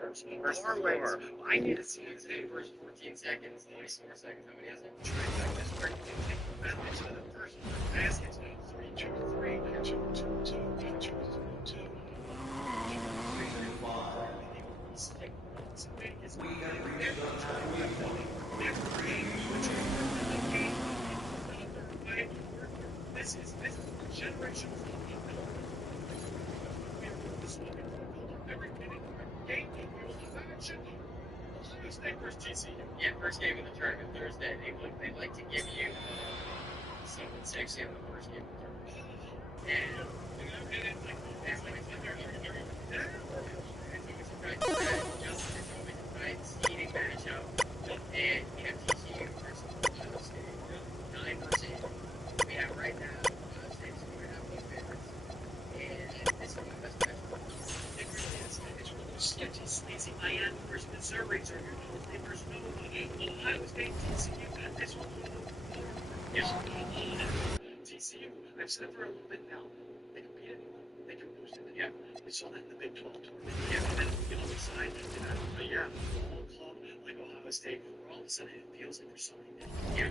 terms of parlays. I need to see it today versus 14 seconds, 24 seconds. How many has it? Like this where you can take advantage of the first baskets. 3-2-3, 2-2-2, 2-2-2. This is generational football. Every minute, game of action. Ohio State versus TCU. Yeah, first game of the tournament Thursday. They like to give you something sexy on the first game of the tournament. It's always a nice eating matchup. And we have TCU versus Ohio State. 9%. We have right now Ohio State's 2.5 favorites. And this is one of the best matchups. It really is. It's really sketchy, sleazy. Miami versus Missouri. So Ohio State versus Ohio State, TCU. This one. Yes. TCU, I've said it for a little bit now. They can beat anyone. They can lose it. Yeah. We saw that in the Big 12 tournament. Yeah. And then on the other side, all club like Ohio State, where all of a sudden it feels like there's something different. Yeah.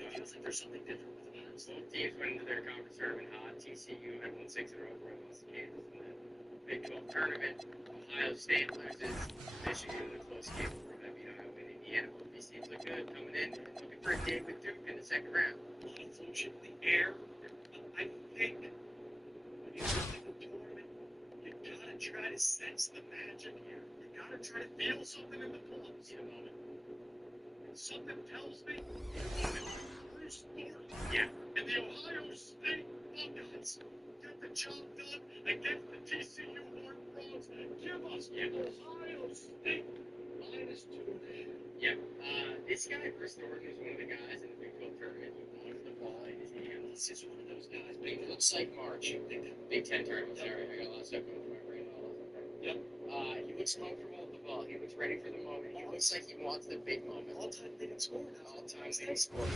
It feels like there's something different with Ohio State. Both teams went into their conference tournament hot. TCU had won 6 in a row for lost to Kansas in the Big 12 tournament. Ohio State loses Michigan in a close game for Iowa and Indiana. Both these teams look good coming in and looking for a date with Duke in the second round. A lot of function in the air. I think when you look at the tournament, you gotta try to sense the magic here. You gotta try to feel something in the pulse. In a moment. And something tells me Bruce Thornton. Yeah. And the Ohio State Buckeyes get the job done against the TCU Horned Frogs. Give us Ohio State -2.5. Yeah. This guy, Bruce Thornton, is one of the guys in the Big 12 tournament who wants the ball in his hands. This is one of those guys, but he looks like March. Big 10 tournament. Sorry, I got a lot of stuff going through my brain. Yep. He looks comfortable with the ball. He looks ready for the moment. He looks like he wants the big moment. All-time leading scorer. All-time leading scorer.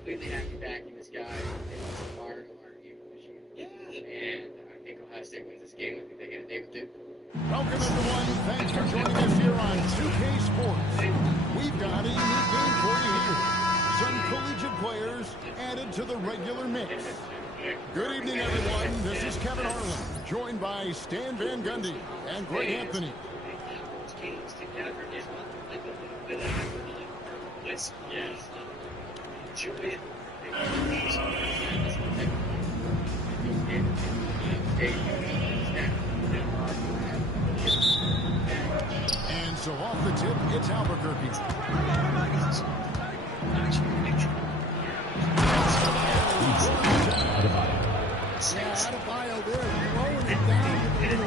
Completely happy backing this guy. They want to fire to learn game of Michigan. Yeah. And I think Ohio State wins this game. I think they get a day with Duke. Welcome, everyone. Thanks for joining us here on 2K Sports. We've got a unique game for you here. Some collegiate players added to the regular mix. Good evening, everyone. This is Kevin Harlan, joined by Stan Van Gundy and Greg Anthony. Yes. And so off the tip, it's Albuquerque. Adebayo there, throwing it down to the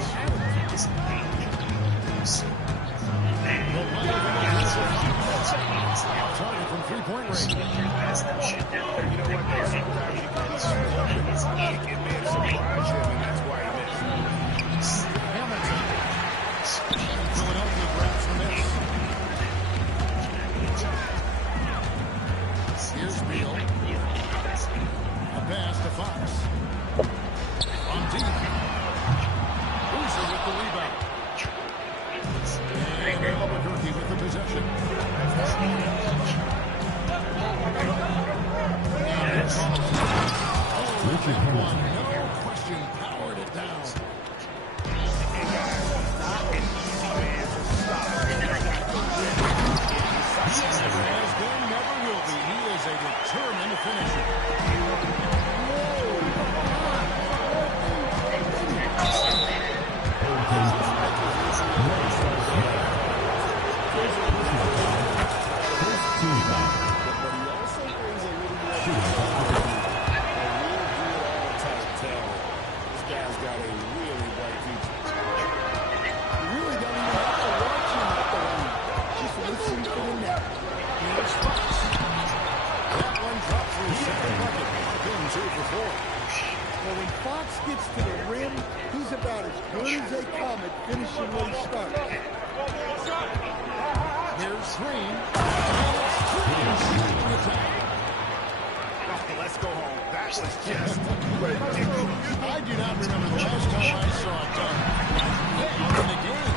little target from three-point range. You know what, man? Sometimes you can be so open. It may have surprised him, and that's why he missed. Philadelphia grabs the miss. Here's Beal. A pass to Fox. On deep. Boozer with the rebound. And Albuquerque with the possession. No question, powered it down. Has been, never will be. He is a determined finisher. Well, when Fox gets to the rim, he's about as good as they come at finishing when he starts. Here's Green. Let's go home. That was just ridiculous. I do not remember the last time I saw it done in the game.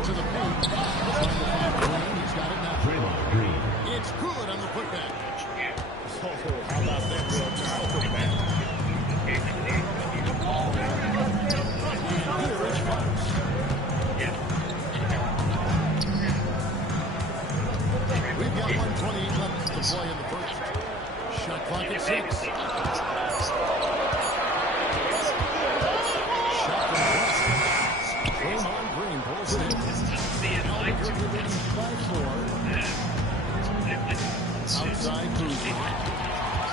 To the paint. He's got it now. It's good on the putback. Oh, how about that real time putback? Here is Fox. We've got 1:28 left to play in the first. Shot clock at 6. Shot clock. Draymond Green pulls it in. Albuquerque leading by 4. Outside Kuzma.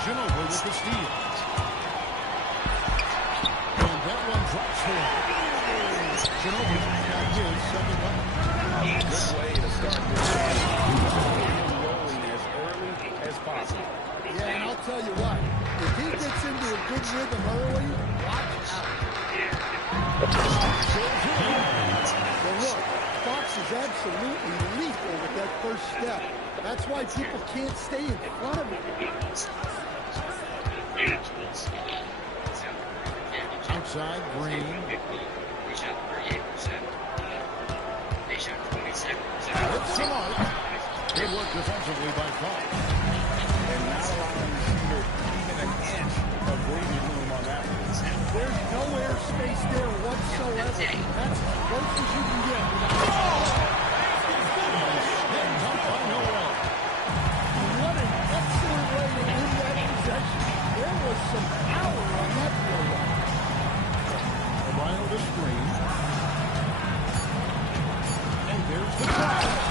Ginobili with the steal. And that one drops for him. Ginobili got his second one. Good way to start this game. Rolling as early as possible. Yeah, and I'll tell you what. If he gets into a good rhythm early, watch out. Well, look, Fox is absolutely lethal with that first step. That's why people can't stay in front of him. Outside Green. It's Samart. Good work defensively by Fox. And not allowing the shooter even an inch of breathing room on that one. There's no air space there whatsoever. That's as close as you can get. What an excellent way to win that possession. There was some power on that play. O'Brien with a screen. And there's the try.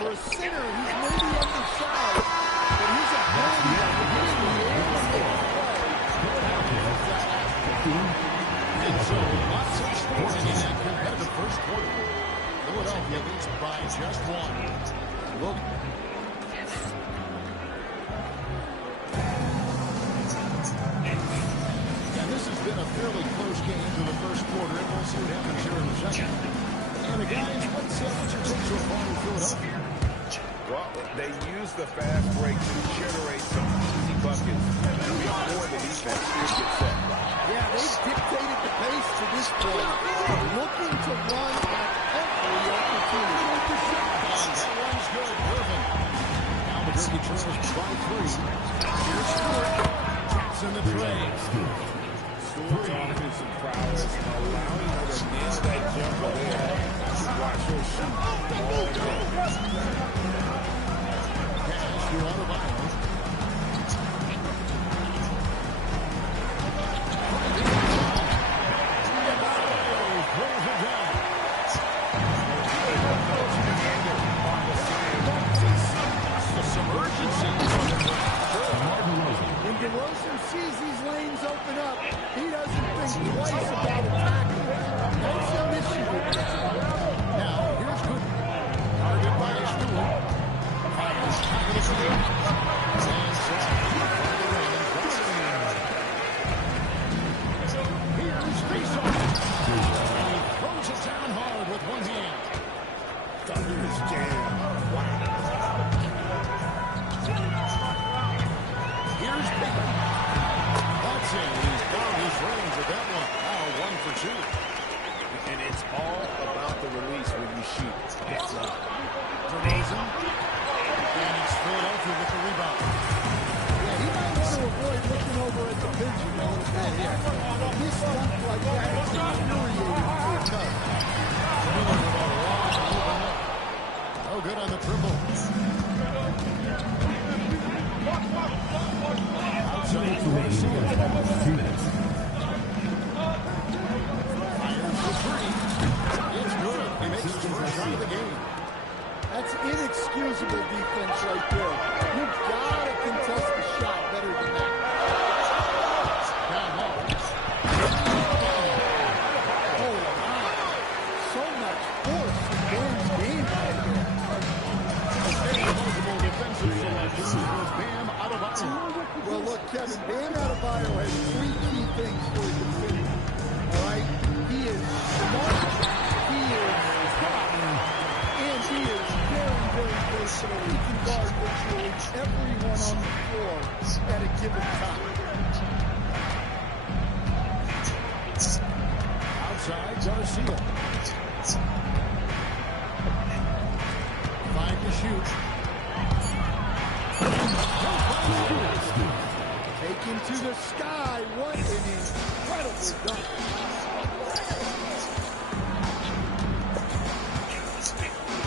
For a center, he's maybe undersized, but he's a heavy And so lots of scoring in that competitive first quarter. Philadelphia leads by just 1. Look. And this has been a fairly close game to the first quarter, and we'll see what happens here in the second. And guys, what's your take so far in Philadelphia? Well, they use the fast break to generate some easy buckets before the defense gets set. Yeah, they've dictated the pace to this point, looking to run at every opportunity. That one's good. Irvin. Albuquerque trails by 3. Here's Stewart. Jackson the tray. Stewart's offensive prowess, allowing her to nail that jumper there. Watch her shoot all day. Pass to Adebayo. Throws it down. Some urgency. When DeRozan sees these lanes open up, he doesn't think twice about attacking. That's an issue. Now, here's Cooper. Guarded by Stewart. Fires top of the field. And here's Faceoff. And he throws it down hard with one hand. Thunderous jam. Wow. Here's Baker. That's it. He's found his range with that one. Now 1 for 2. And it's all about the release when you shoot. It's DeRozan. And it's Philadelphia with the rebound. Yeah, he might want to avoid looking over at the bench a little bit here. This stuff like that is infuriating for a tough. Oh, good on the triple. Outside to Garcia. 2 minutes. Fires for 3. It's good. He makes his first shot of the game. That's inexcusable defense right there. You've got to contest the shot better than that. Oh, wow. So much force in Dan's game right here. Bam Adebayo. Well, look, Kevin, Bam Adebayo has three key things for his defender. All right? He is smart, he is tough, and he is very, very versatile. He can guard virtually everyone on the floor at a given time. Outside, Garcia. 5 to shoot. Taken to the sky. What an incredible dunk.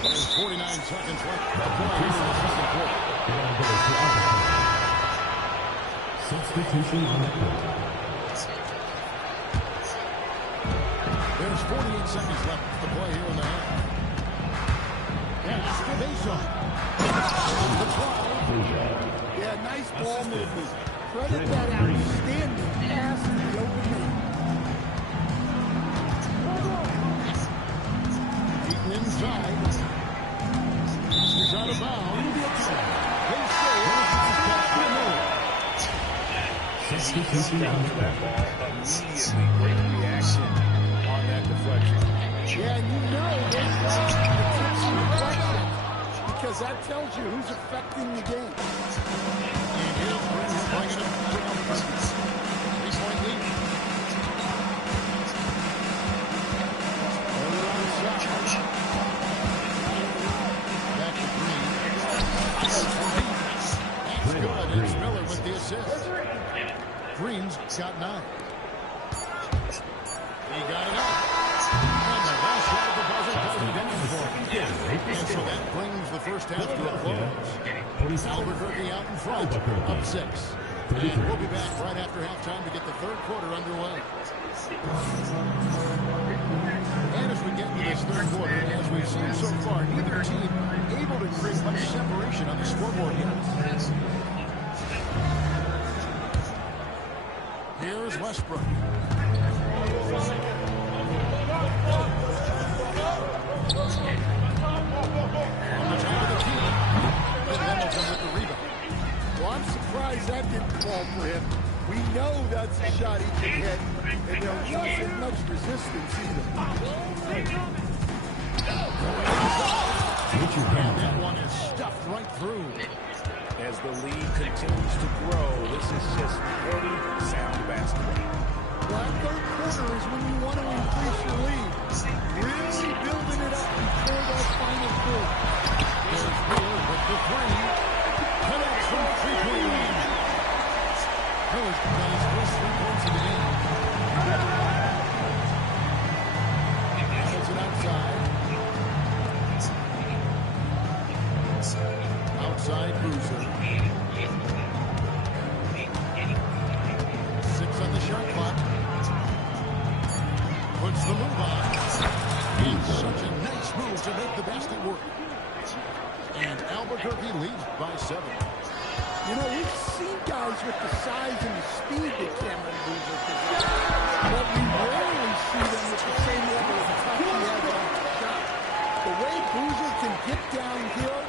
There's 49 seconds left. The play in the second quarter. Substitution on the court. There's 48 seconds left to play here in the half. That's the baseline. The try. Yeah, nice ball movement. Credit that outstanding pass to the open man. Eaton inside. He's out of bounds. They say Substitution on the that court. ball immediately. Great reaction on that deflection. Yeah, and you know those are the tips and deflections because that tells you who's affecting the game. And here's Green bringing it down for 3-point lead. Over outside. Back to Green. That's good. It's Miller with the assist. Green's got 9. He got it up. And the last shot of the buzzer doesn't get him for him. And so that brings the first half to a close. Albuquerque out in front, up 6. And we'll be back right after halftime to get the third quarter underway. And as we get into this third quarter, as we've seen so far, neither team able to create much separation on the scoreboard yet. Here's Westbrook. On the top of the key. And Hamilton with the rebound. Well, I'm surprised that didn't fall for him. We know that's a shot he can hit, and there wasn't much resistance either. And that one is stuffed right through. As the lead continues to grow, this is just very sound basketball. Well, that third quarter is when you want to increase your lead. Really building it up before that final quarter. There's Miller with the 3. Connects from 3-point range. Miller's got his first 3 points of the game. Has it outside. Outside Bruiser. 6 on the shot clock. Puts the move on. It's such a nice move to make the basket work. And Albuquerque leads by 7. You know, we've seen guys with the size and the speed that Cameron Boozer possesses, but we rarely see them with the same level of touch he has on the shot. The way Boozer can get downhill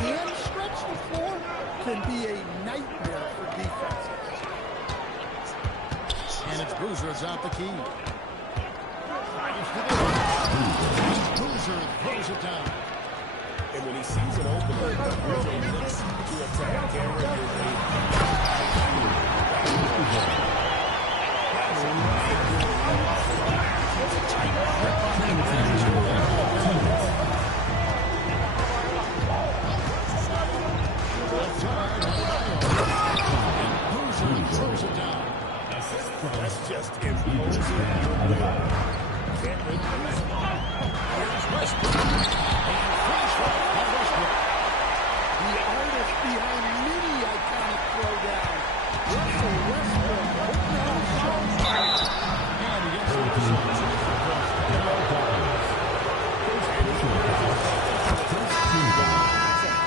and stretch the floor can be a nightmare for defenses. And it's Boozer's out the key. Boozer throws it down. And when he sees it open, Boozer looks to attack. Boozer throws it down. That's just imposing. Here's Westbrook. And finish off by Westbrook. The artist behind many iconic throwdown. Russell Westbrook putting on a show. And he gets it to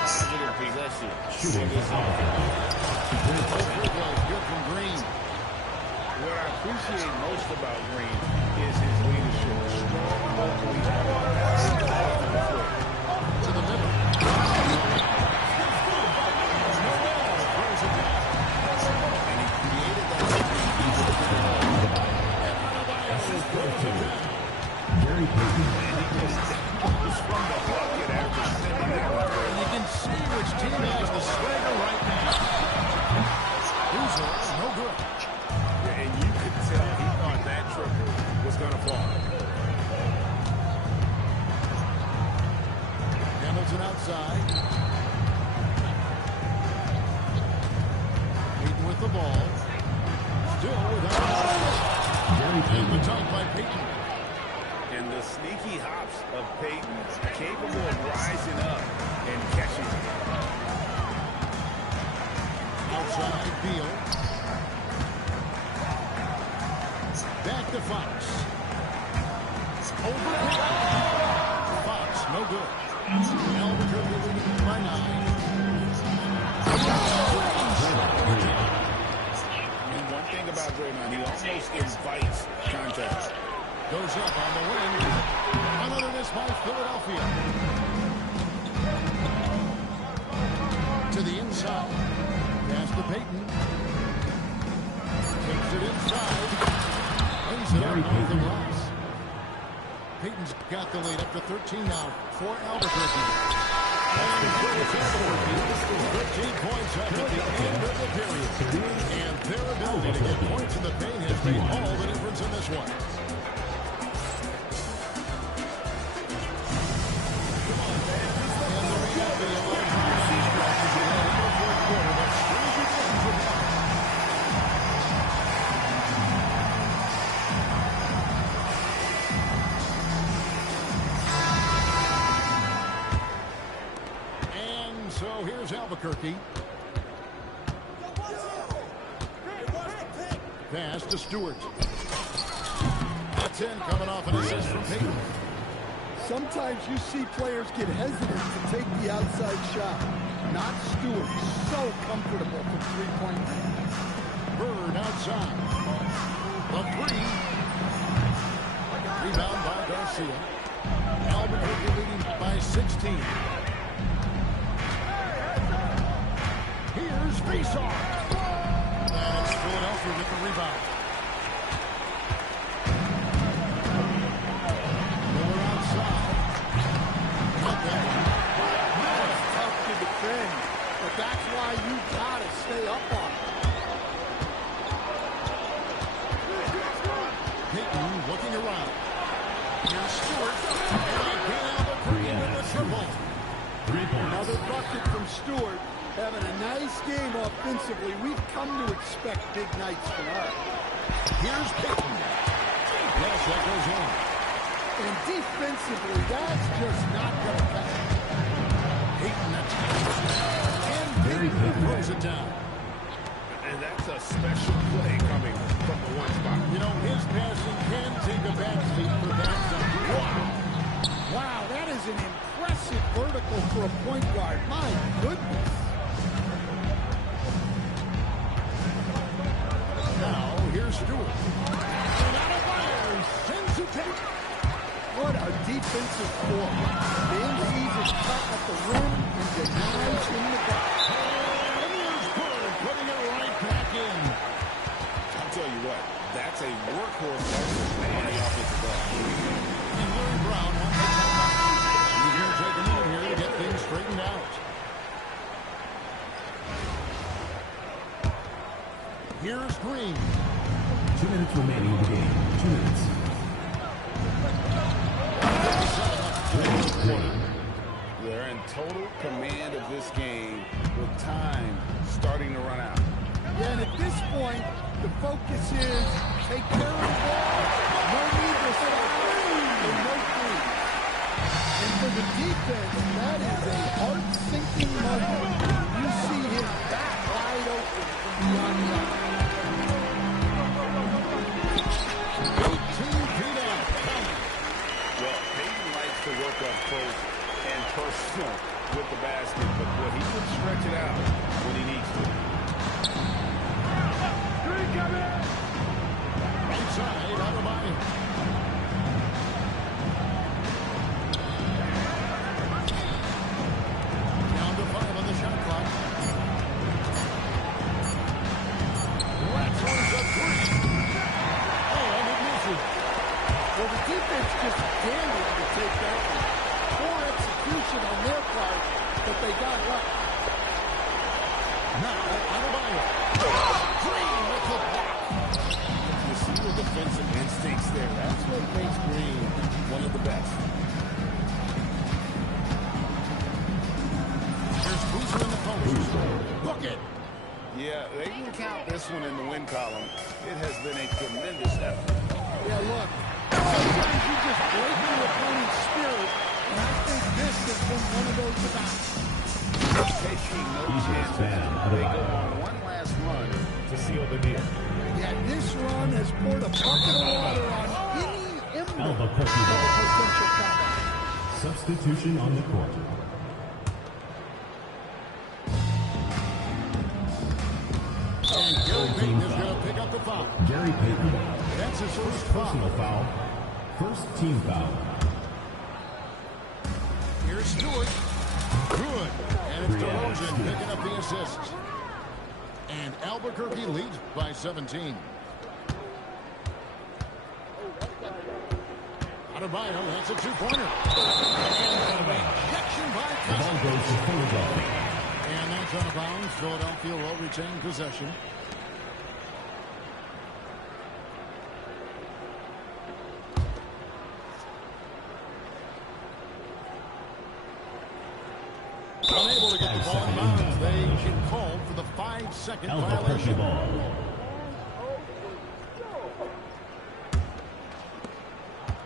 Positive possession. Shooting. Good from Green. What I appreciate most about Green is his leadership. Strong locally. To the middle. the swagger right now. Loser, no good. Yeah, and you could tell he thought that triple was going to fall. Hamilton outside. Peyton with the ball. Still without and the dunk by Peyton. And the sneaky hops of Peyton, capable of rising up and catching it. Outside Beal. Back to Fox. Over Fox, no good. Albuquerque leading by 9. And one thing about Draymond, he almost invites contact. Goes up on the wing. Another miss by Philadelphia. To the inside. Pass to Peyton. Takes it inside. Brings it up off the glass. Peyton's got the lead up to 13 now for Albuquerque. And Albuquerque, 13 points up at the end of the period. And their ability to get points in the paint has made all the difference in this one. So here's Albuquerque. Pass to Stewart. That's in, coming off an assist from Peyton. Sometimes you see players get hesitant to take the outside shot. Not Stewart. So comfortable from three-point range. Bird outside. The three. Rebound by Garcia. Albuquerque leading by 16. Here's face-off. And it's Philadelphia with the rebound. Miller outside. Not that one. It's tough to defend, but that's why you gotta stay up on it. Peyton looking around. Here's Stewart. And again Albuquerque with the triple. 3 points. Another bucket from Stewart. Having a nice game offensively. We've come to expect big nights from her. Here's Peyton. Yes, that goes in. And defensively, that's just not going to cut it. Peyton attacks. And Peyton throws it down. And that's a special play coming from the one spot. You know, his passing can take a backseat for that. Wow. Wow, that is an impressive vertical for a point guard. My goodness. Now, here's Stewart. And out of fire, sends it to What a defensive score. Ben sees his cut at the rim and denies him the back. And here's Bird putting it right back in. I'll tell you what, that's a workhorse effort on the offensive glass. And Larry Brown wants to come back. He's going to take a minute here to get things straightened out. Here's Green. 2 minutes remaining in the game. 2 minutes. They're in total command of this game with time starting to run out. Yeah, and at this point, the focus is take care of the ball. No need to stop. And no free. And for the defense, that is a heart-sinking moment. You see him back wide open from beyond the arc. 18 feet out. Well, Peyton likes to work up close and personal with the basket, but boy, he can stretch it out when he needs to. Right side, out of mind. Down to 5 on the shot clock. That one's a 3. Oh, and it misses. Well, the defense just gambled to take that one. Poor execution on their part, but they got lucky. Now, Adebayo. Green with the block. You see the defensive instincts there. That's what makes Green one of the best. Here's Boozer in the post. Book it. Yeah, they can count this one in the win column. It has been a tremendous effort. Yeah, look, sometimes you just break the opponent's spirit, and I think this has been one of those times. Taking no chances. They go on one last run to seal the deal. Yeah, this run has poured a bucket of water on any ember of Albuquerque a ball. potential comeback. Substitution on the court. And Gary Payton is going to pick up the foul. Gary Payton. That's his first Personal foul. foul. First team foul. Here's Stewart. Good. And it's DeRozan picking up the assist. And Albuquerque leads by 17. Adebayo, that's a two-pointer. And rejection by The ball Cousins. goes to Philadelphia. And that's out of bounds. Philadelphia will retain possession. Unable to get the ball in bounds. They get called for the 5-second Albuquerque violation. ball.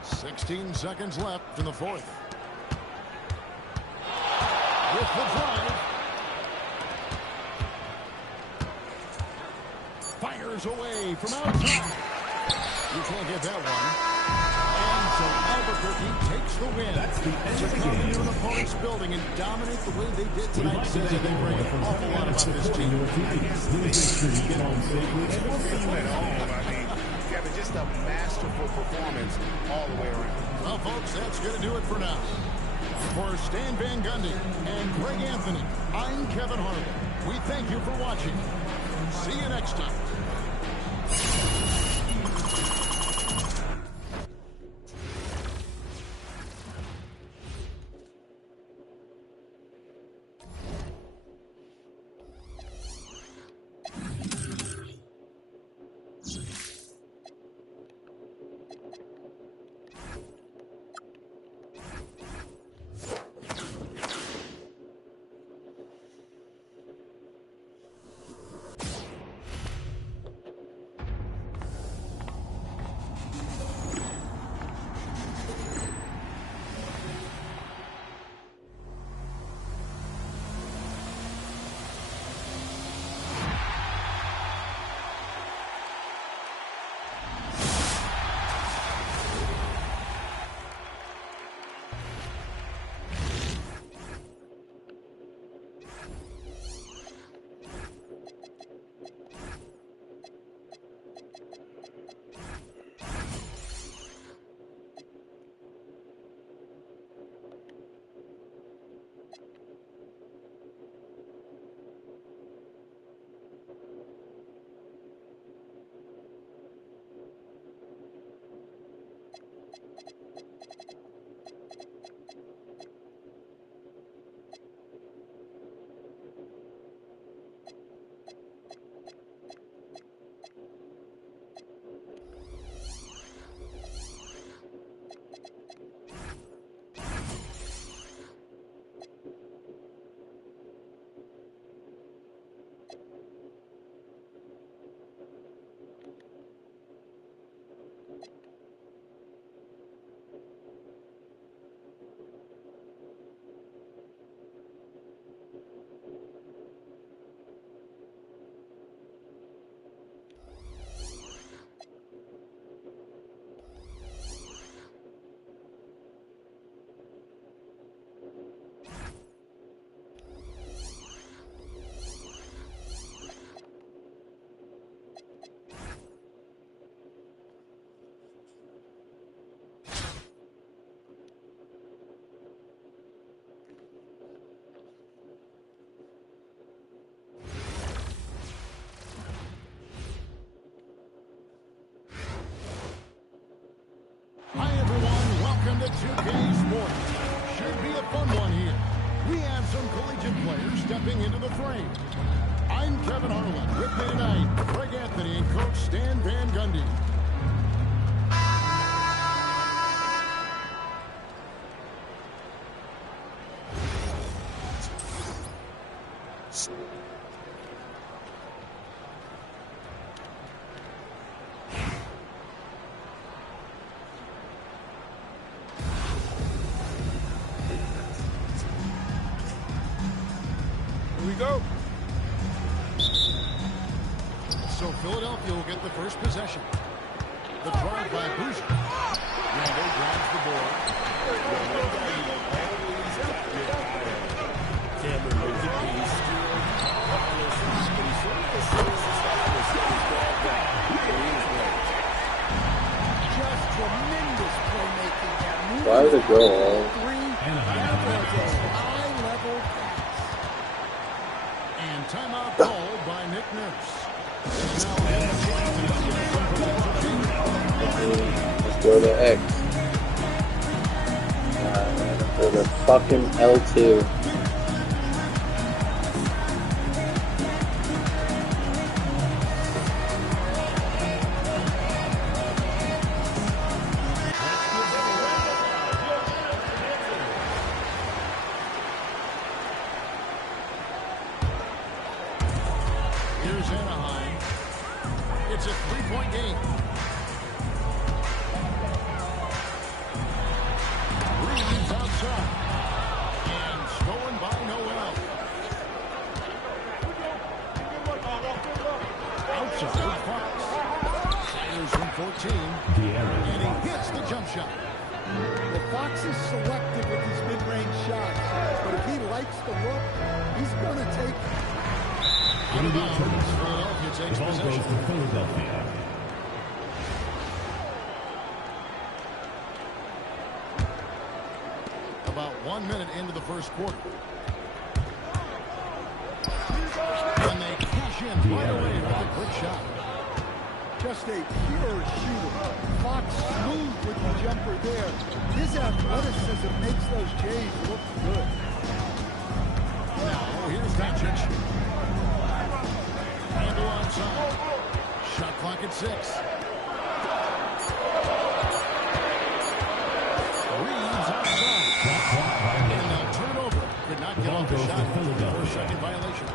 16 seconds left in the fourth. With the drive. Fires away from outside. You can't get that one. And so Albuquerque takes the win. That's the end To of the come into an game. opponent's building and dominate the way they did We'd tonight like to says thank they bring everyone an for awful lot coming out about and this supporting team. your team. Please make sure you get home safely. And we'll see you at home. I mean, Kevin, just a masterful performance all the way around. Well, folks, that's going to do it for now. For Stan Van Gundy and Greg Anthony, I'm Kevin Harlan. We thank you for watching. See you next time. Hi, everyone. Welcome to 2K Sports. Should be a fun one here. We have some collegiate players stepping into the frame. I I'm Kevin Harlan. With me tonight, Greg Anthony and Coach Stan Van Gundy. Here we go. So Philadelphia will get the first possession. The drive by Boucher. Randall grabs the board. Cameron knows it means skilled, wireless, but he sort of considers his style as his bad guy. Just tremendous playmaking there. Why would it go all? That was a high-level pass. And timeout called by Nick Nurse. Let's go to X. For the fucking L2. Here's Anaheim. It's a three-point game. Reeves outside. And stolen by Noel. Outside Fox. Fires from 14. And he hits the jump shot. Well, Fox is selective with his mid-range shots, but if he likes the look, he's going to take it. Out of bounds. Philadelphia takes The ball goes possession. to Philadelphia. About 1 minute into the first quarter. And they cash in right away with a quick shot. Just a pure shooter. Fox smooth with the jumper there. His athleticism makes those Jays look good. Now, here's Doncic. Handle onside. Shot clock at 6. Reeves outside. And they'll turn it over. Could not get off the shot. First second violation.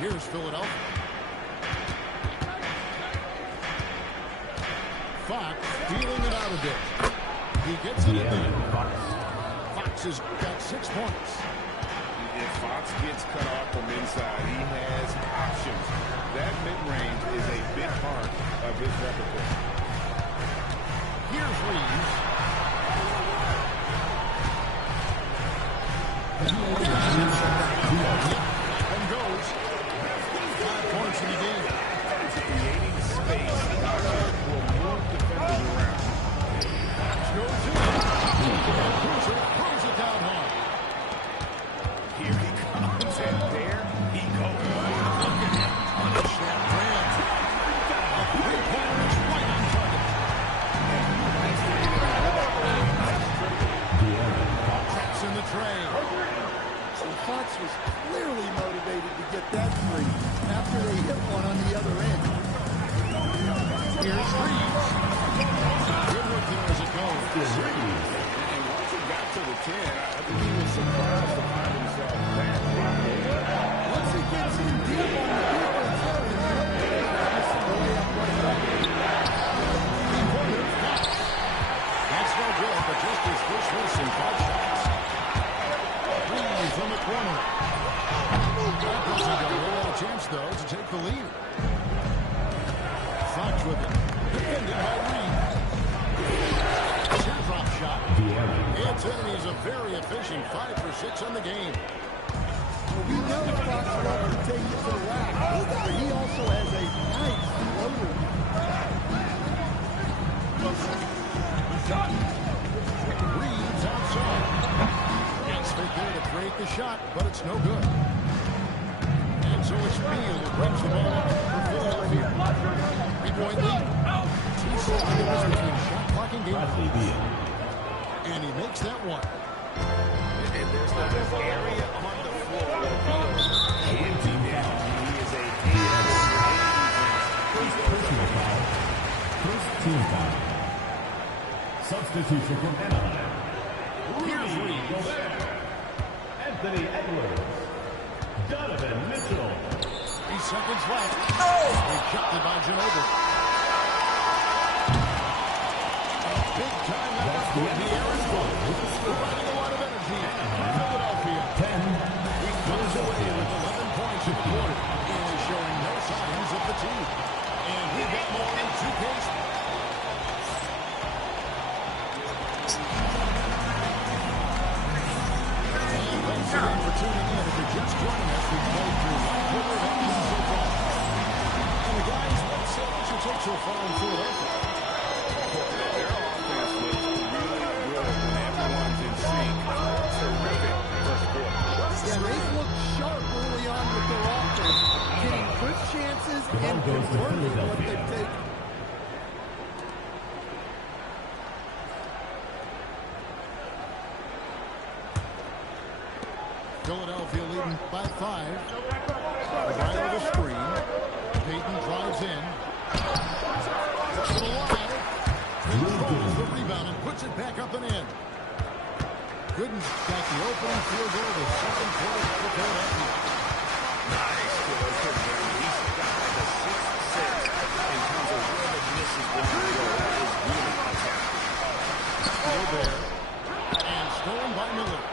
Here's Philadelphia. Fox feeling it out a bit. He gets it in there. Fox has got 6 points. If Fox gets cut off from inside, he has options. That mid-range is a big part of his repertoire. Here's Reeves. And goes. 5 points in the game. Creating space, Doncic will move defenders around. Fox goes in. And Boucher throws it down hard. Here he comes, and there he goes. Punish that brand. A three-pointer is right on target. Traps in the tray. So Fox was clearly motivated to get that three after they hit one on the other end. Here's Reeves. Good work there as it goes. And once it got to the 10, I think he was surprised to find himself that locked in. Once he gets in deep on the defense area, that's the way I'm right back. That's no good, but just his first miss in 5 shots. Reeves from the corner. That doesn't go. They had a chance, though, to take the lead. Fox with it. Defended by Reeves. Teardrop shot. Anthony is a very efficient 5 for 6 on the game. Well, we know Fox loves to take it to the rack, but he also has a nice floater. Reeves outside. Gets right there to create the shot, but it's no good. And so it's Beal who brings the ball up for Philadelphia. 3-point lead. 2 seconds between shot clock and game. And he makes that one. And there's not an area on the floor where he is a Personal foul. First team foul. Substitution from Anaheim. Here's Rudy Gobert. Anthony Edwards. Donovan Mitchell. 3 seconds left. Rejected by Ginobili. Big time effort for the Aaron Gordon. Providing a lot of energy for Philadelphia. 10. He comes away with 11 points in the quarter. And is showing no signs of fatigue. And we got more in 2K. And thanks again for tuning in. If you're just joining us, we've played through one quarter of action so far. And the guys, what's your take so far in Philadelphia? Their offense looks really good when everyone's in sync. Terrific first quarter. Yeah, they've looked sharp early on with their offense, getting good chances and goes to converting what Philadelphia. they've taken. Philadelphia leading by 5. Right over the screen. Peyton drives in. To the line. Controls the rebound and puts it back up and in. Gooden's got the opening field goal of the second quarter for Philadelphia. Nice field goal. He's got like a 6th sense in terms of where the misses going to go. That is really fantastic. Gobert. And stolen by Miller.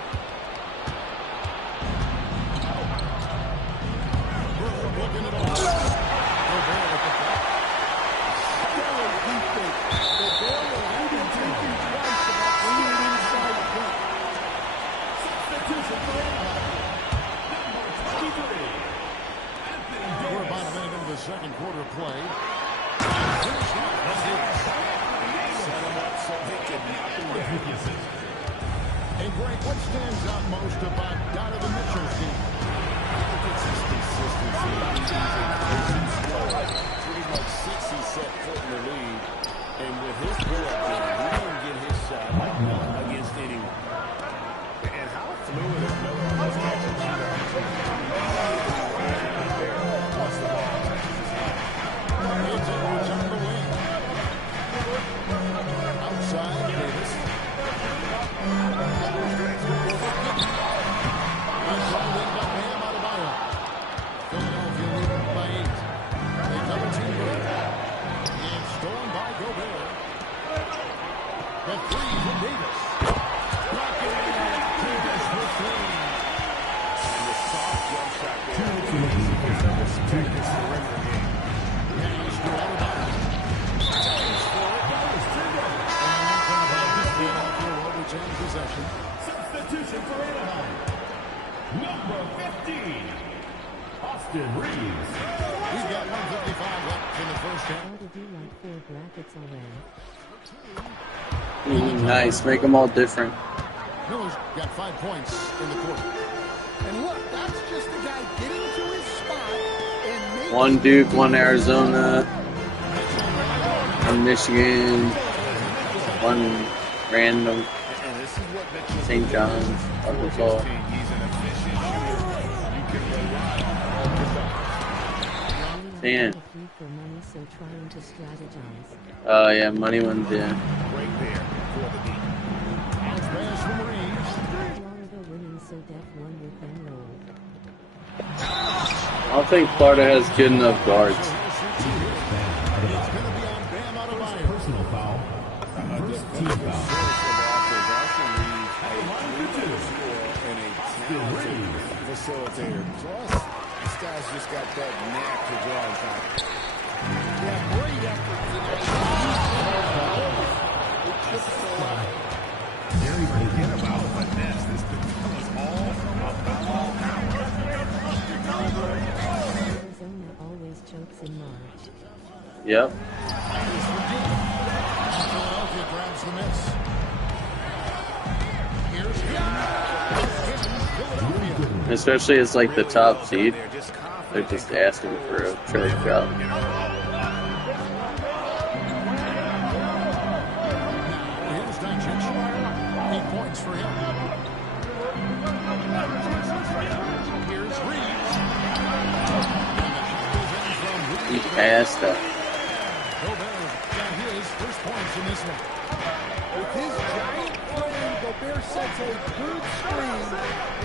Looking it over. Gobert with the block. Stellar defense. Gobert will even thinking twice about bringing it inside the paint. Substitution for Anaheim. Number 23. Anthony We're Davis. about a minute into the second quarter of play. And finished off by Davis. Set him up so he can knock him down. Hey, Greg, what stands out most about Donovan Mitchell's team? It's his consistency. He's a patient scorer. Pretty much since he set foot in the league. And with his pull-up game, he didn't get his shot against anyone. And how fluid is Miller on those catch and shoot once the ball touches his hand. It's Edwards on the wing. Outside, Davis. It's all in by Bam Adebayo. Philadelphia leading by 8. They double team Gobert. And stolen by Gobert. The 3 from Davis. Rocking in. Davis with 3. And the soft jump shot there. He's a respected perimeter game. Pass to Adebayo. Thanks for it. That was 2 goals. And Philadelphia will retain possession. Substitution for Anaheim. Number 15. Austin Reeves. We've got 1:55 left in the first half. How to do like 4 brackets already. Nice. Make them all different. Miller's got 5 points in the quarter. And look, that's just the guy getting to his spot and making 1 Duke, 1 Arizona, 1 Michigan, 1 random And this is what Mitchell St. John's, Arkansas. He's an efficient shooter. You can rely on all his Damn. For money, so trying to strategize. Oh, yeah, money ones, yeah. right there for the deep. Bounce pass from Reeves. Florida winning, so def one with them roll. I don't think Florida has good enough guards. It's going to be on Bam Adebayo. Personal foul. First team foul. Facilitator. Plus, this guy's just got that knack to drawing time. Yeah, great effort today. Forget about finesse. This becomes all about power. Arizona always chokes in March. Yep. Philadelphia grabs the miss. Here's Philadelphia. Especially as like the top seed. They're just asking for a choke job. Here's Doncic. points for him. Here's Reeves. He passed up. Gobert got his first points in this one. With his giant frame, Gobert sets a good screen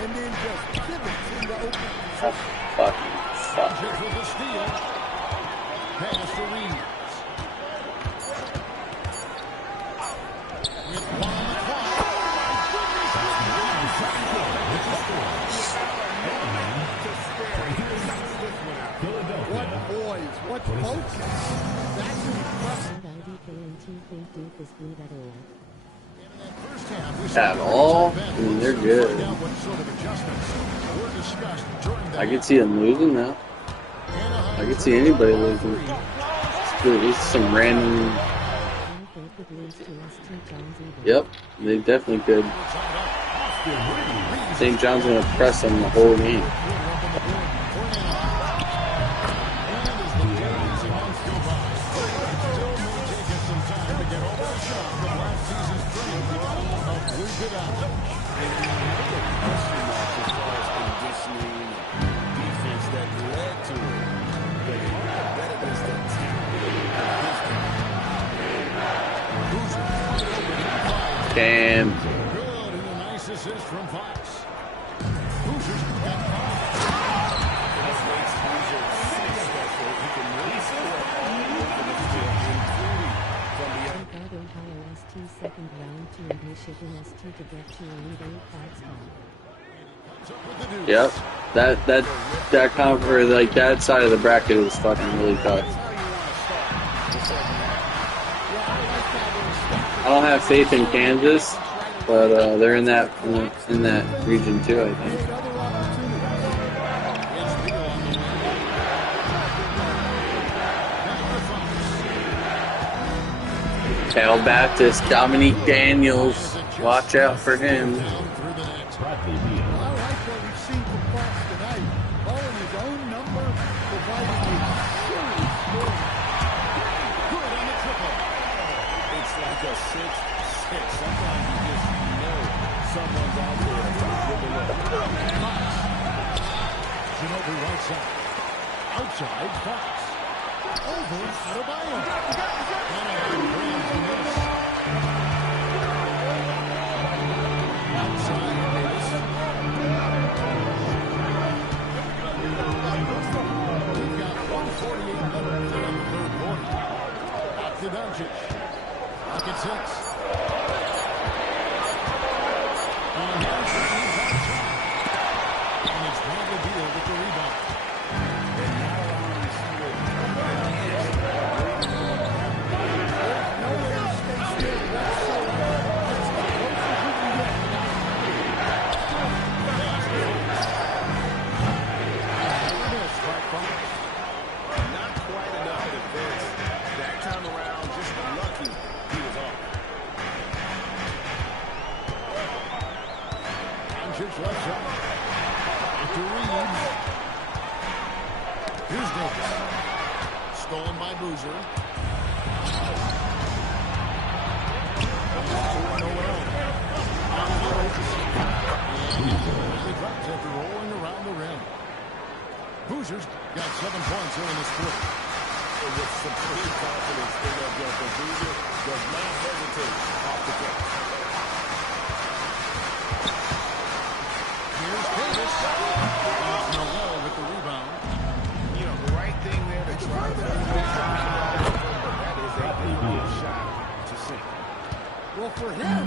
and then just pivots into open position. Fucking fuck. With the steal. Pass to Reeves. With one on the clock. What poise, what focus. That's impressive. At all? I mean, they're good. I could see them losing now. I could see anybody losing. It's good. It's some random. Yep, they definitely could. St. John's gonna press them the whole game. Damn. Good and a nice assist from Fox. Second round to Michigan ST to get to Elite 8 Yep. That conference, like that side of the bracket is fucking really tough. I don't have faith in Kansas, but they're in that region too, I think. Cal Baptist, Dominique Daniels, watch out for him. I like what we've seen from Fox tonight. Calling his own number, providing a serious score. Good on the triple. It's like a 6-6. Sometimes you just know someone's out there with the look. Ginobili right side. Outside, Fox. Over Adebayo. Anaheim grabs the miss. Outside, Davis. We've got 148 left in the third quarter. Back to Doncic. Pocket 6. And here's Reeves on top. And it's Bradley Beal with the rebound. Left side. To Reeves. Here's Davis. Stolen by Boozer. He drops after rolling around the rim. Boozer's got 7 points here in this quarter. With supreme confidence in that jumper, Boozer does not hesitate off the catch. Here's Davis. Noel with the rebound. You know, the right thing there to try to that is a good shot to see. Well, for him,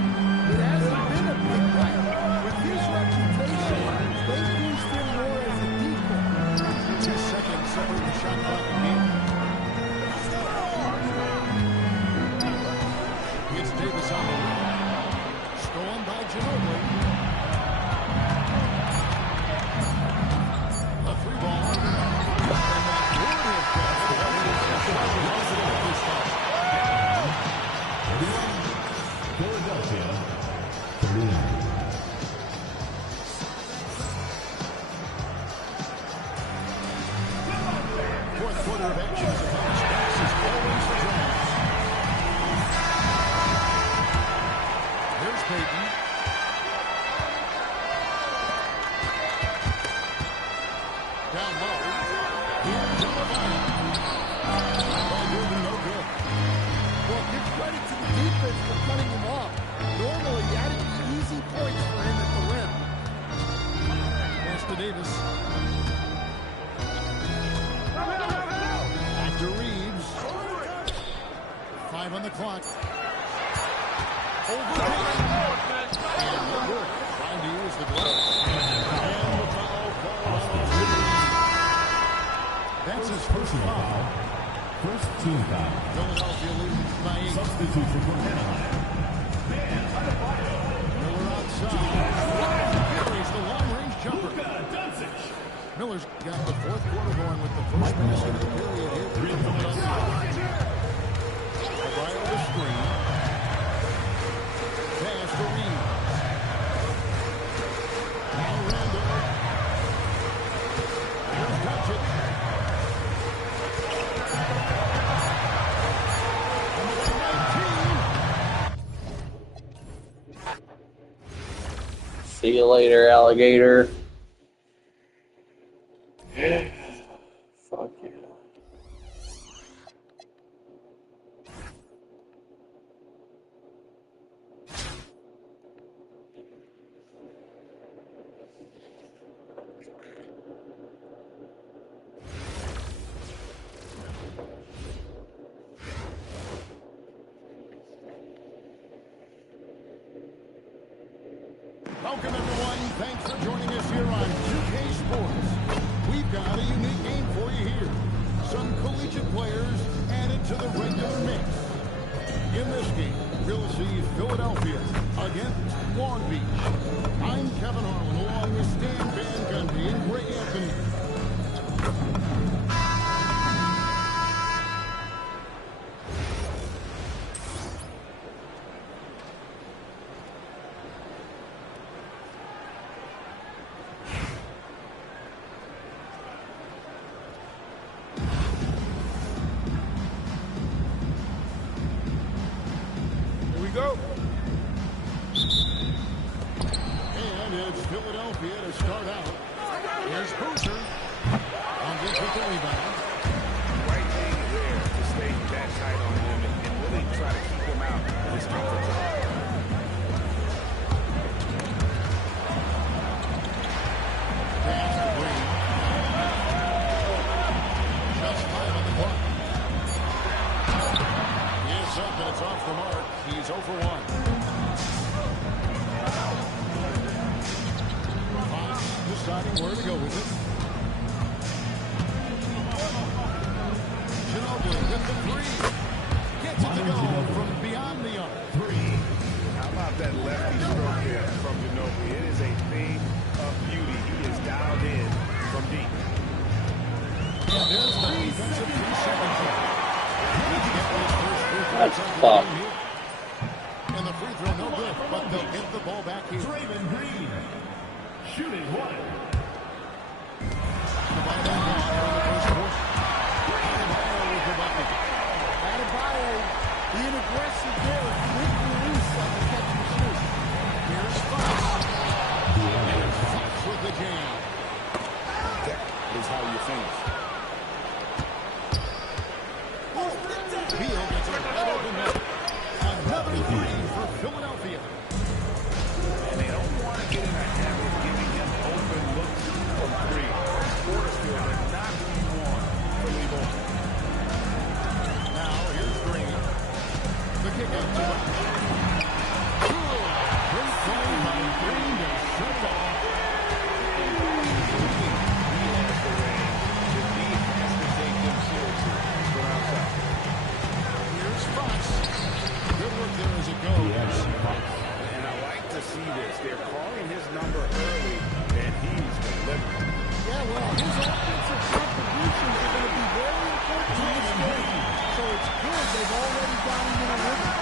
it hasn't been a big play. With his reputation, they've used him more as a decoy. 2 seconds separate the shot clock again. It's Davis on the rim. Stolen by Ginobili. A 3-ball. Philadelphia defense for cutting him off. Normally, that'd be easy points for him at the rim. Pass to Davis. Back to Reeves. 5 on the clock. Over and no good. Trying to use the glove. And the foul call. That's his first foul. First team foul. Philadelphia leads by 8. Substitution for Anaheim. Miller outside. Carries the long-range jumper. Miller's got the fourth quarter going with the first basket of the period here. O'Reilly the screen. Pass to Reeves. Now Randall. Here's Touchett. See you later, alligator. Fuck you. Welcome, everyone. Thanks for joining us here on 2K Sports. We've got a unique game for you here. Some collegiate players added to the regular mix. In this game, we'll see Philadelphia against Long Beach. I'm Kevin Harlan, along with Stan Van Gundy and Greg Anthony. Go. And it's Philadelphia to start out. Here's Boozer. I'll get with the rebound. Right thing there to stay that tight on him and really try to keep him out of this competition. Pass to Green. Just 5 on the clock. It's up and it's off the mark. He's 0 for 1. Fox deciding where to go with it. Ginobili with the 3. Gets it to go from beyond the arc. 3. How about that lefty stroke there from Ginobili? It is a thing of beauty. He is dialed in from deep. And there's the defensive 3-second shot. That's fucked. And the free throw no good, but they'll get the ball back here. Draymond Green. Shooting 1. Adebayo being aggressive there. Quick release on the catch and shoot. Here's Fox. And Fox with the jam. That is how you finish. Beal gets it right open net. Another 3 for Philadelphia. And they don't want to get in a habit of giving him open looks from 3. Sports field, they're not who you want to leave open. Now here's Green. The kick out to Bosch. Great play by Green to shut it off. Here's Fox. Good work there as it goes. And I like to see this. They're calling his number early, and he's delivering. Yeah, well, his offensive contributions are going to be very important in this game. So it's good they've already got him in a rhythm.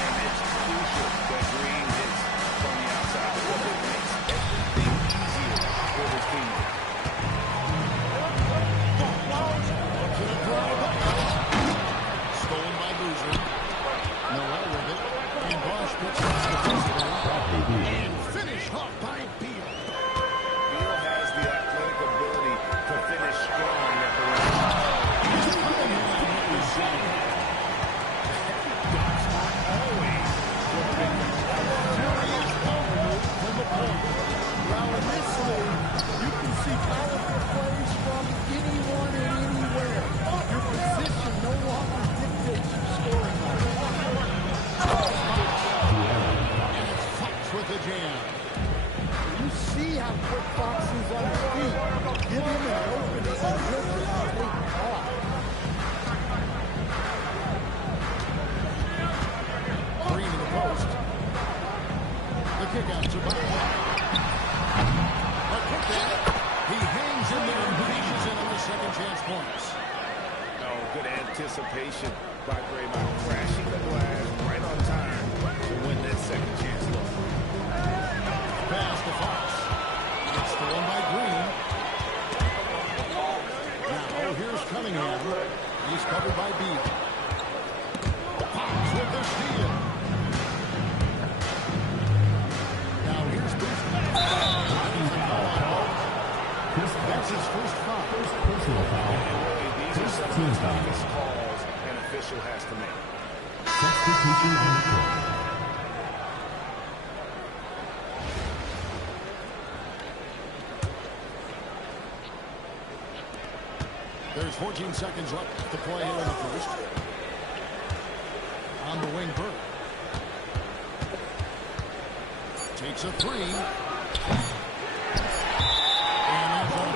And it's crucial that Green hits from the outside because it makes everything easier for his teammates. Stolen by Boozer. Noel with it. And Bosch puts it defensively. And finished off by Beal. Beal has the athletic jam. You see how quick Fox is on his feet. Give him an opening and he'll just take off. Green in the post. The kick out to Butler. A kick out. He hangs in there and finishes in on the second chance points. Oh, good anticipation by Draymond, crashing the glass right on time to win that second chance look. Pass to Fox. It's stolen by Green. Now here's Cunningham. He's covered by Beal. Fox with the steal. Now here's Beasley. That's his first foul. Personal foul. These are some of the toughest calls an official has to make. Substitution on the court. There's 14 seconds left to play here in the first. On the wing, Burke. Takes a three. And that's all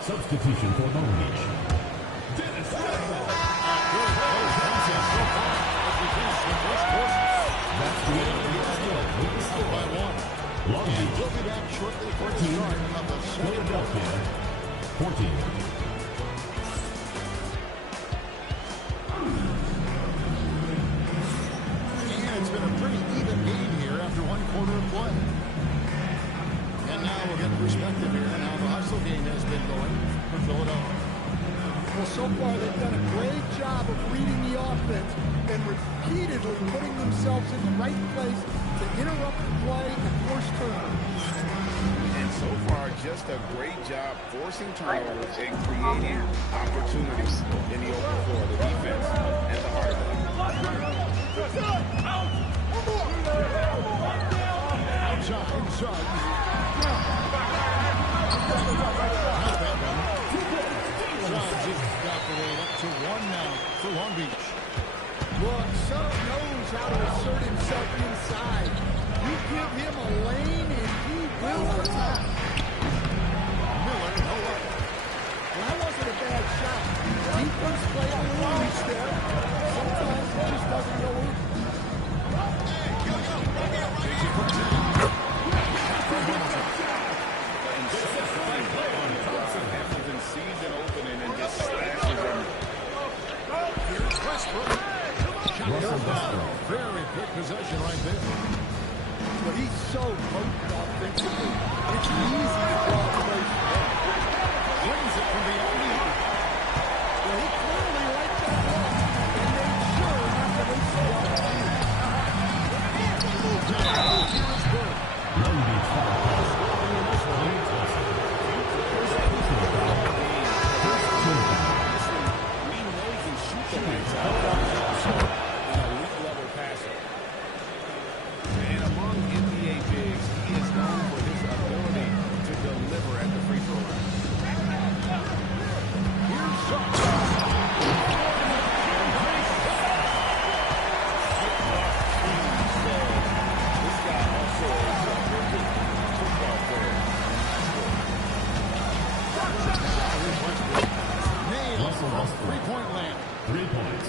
Substitution for Long Beach. That's the end of the score. by one. Long Beach We'll be back shortly for the start of the second. Philadelphia 14. And it's been a pretty even game here after one quarter of play. And now we'll get perspective here on how the hustle game has been going for Philadelphia. Well, so far they've done a great job of reading the offense and repeatedly putting themselves in the right place to interrupt the play and force turnovers. And so far, just a great job forcing turnovers and creating opportunities in the open floor, the defense at the heart of it. Outside, Suggs. Suggs has got the lead up to one now for Long Beach. Look, Suggs knows how to assert himself inside. You give him a lane and he will attack. Miller, no up. Well, that wasn't a bad shot. Defense played a little loose there. Sometimes it just doesn't go in. Hamilton sees an opening and just slashes him. Here's Westbrook. Very quick possession right there. But he's so potent offensively. It's easy to draw plays for him. Brings it from beyond the arc. Well, he clearly liked that ball and made sure not to waste the opportunity. Here's Burke. Long Beach foul. Scoring in this one. Personal foul. First team foul. We know he can shoot the lights out. An elite level passer. And among NBA bigs, he is known for his ability to deliver at the free throw line. Here's Suggs. This guy also is a terrific football player. Here's Westbrook. Nails from three-point land. 3 points.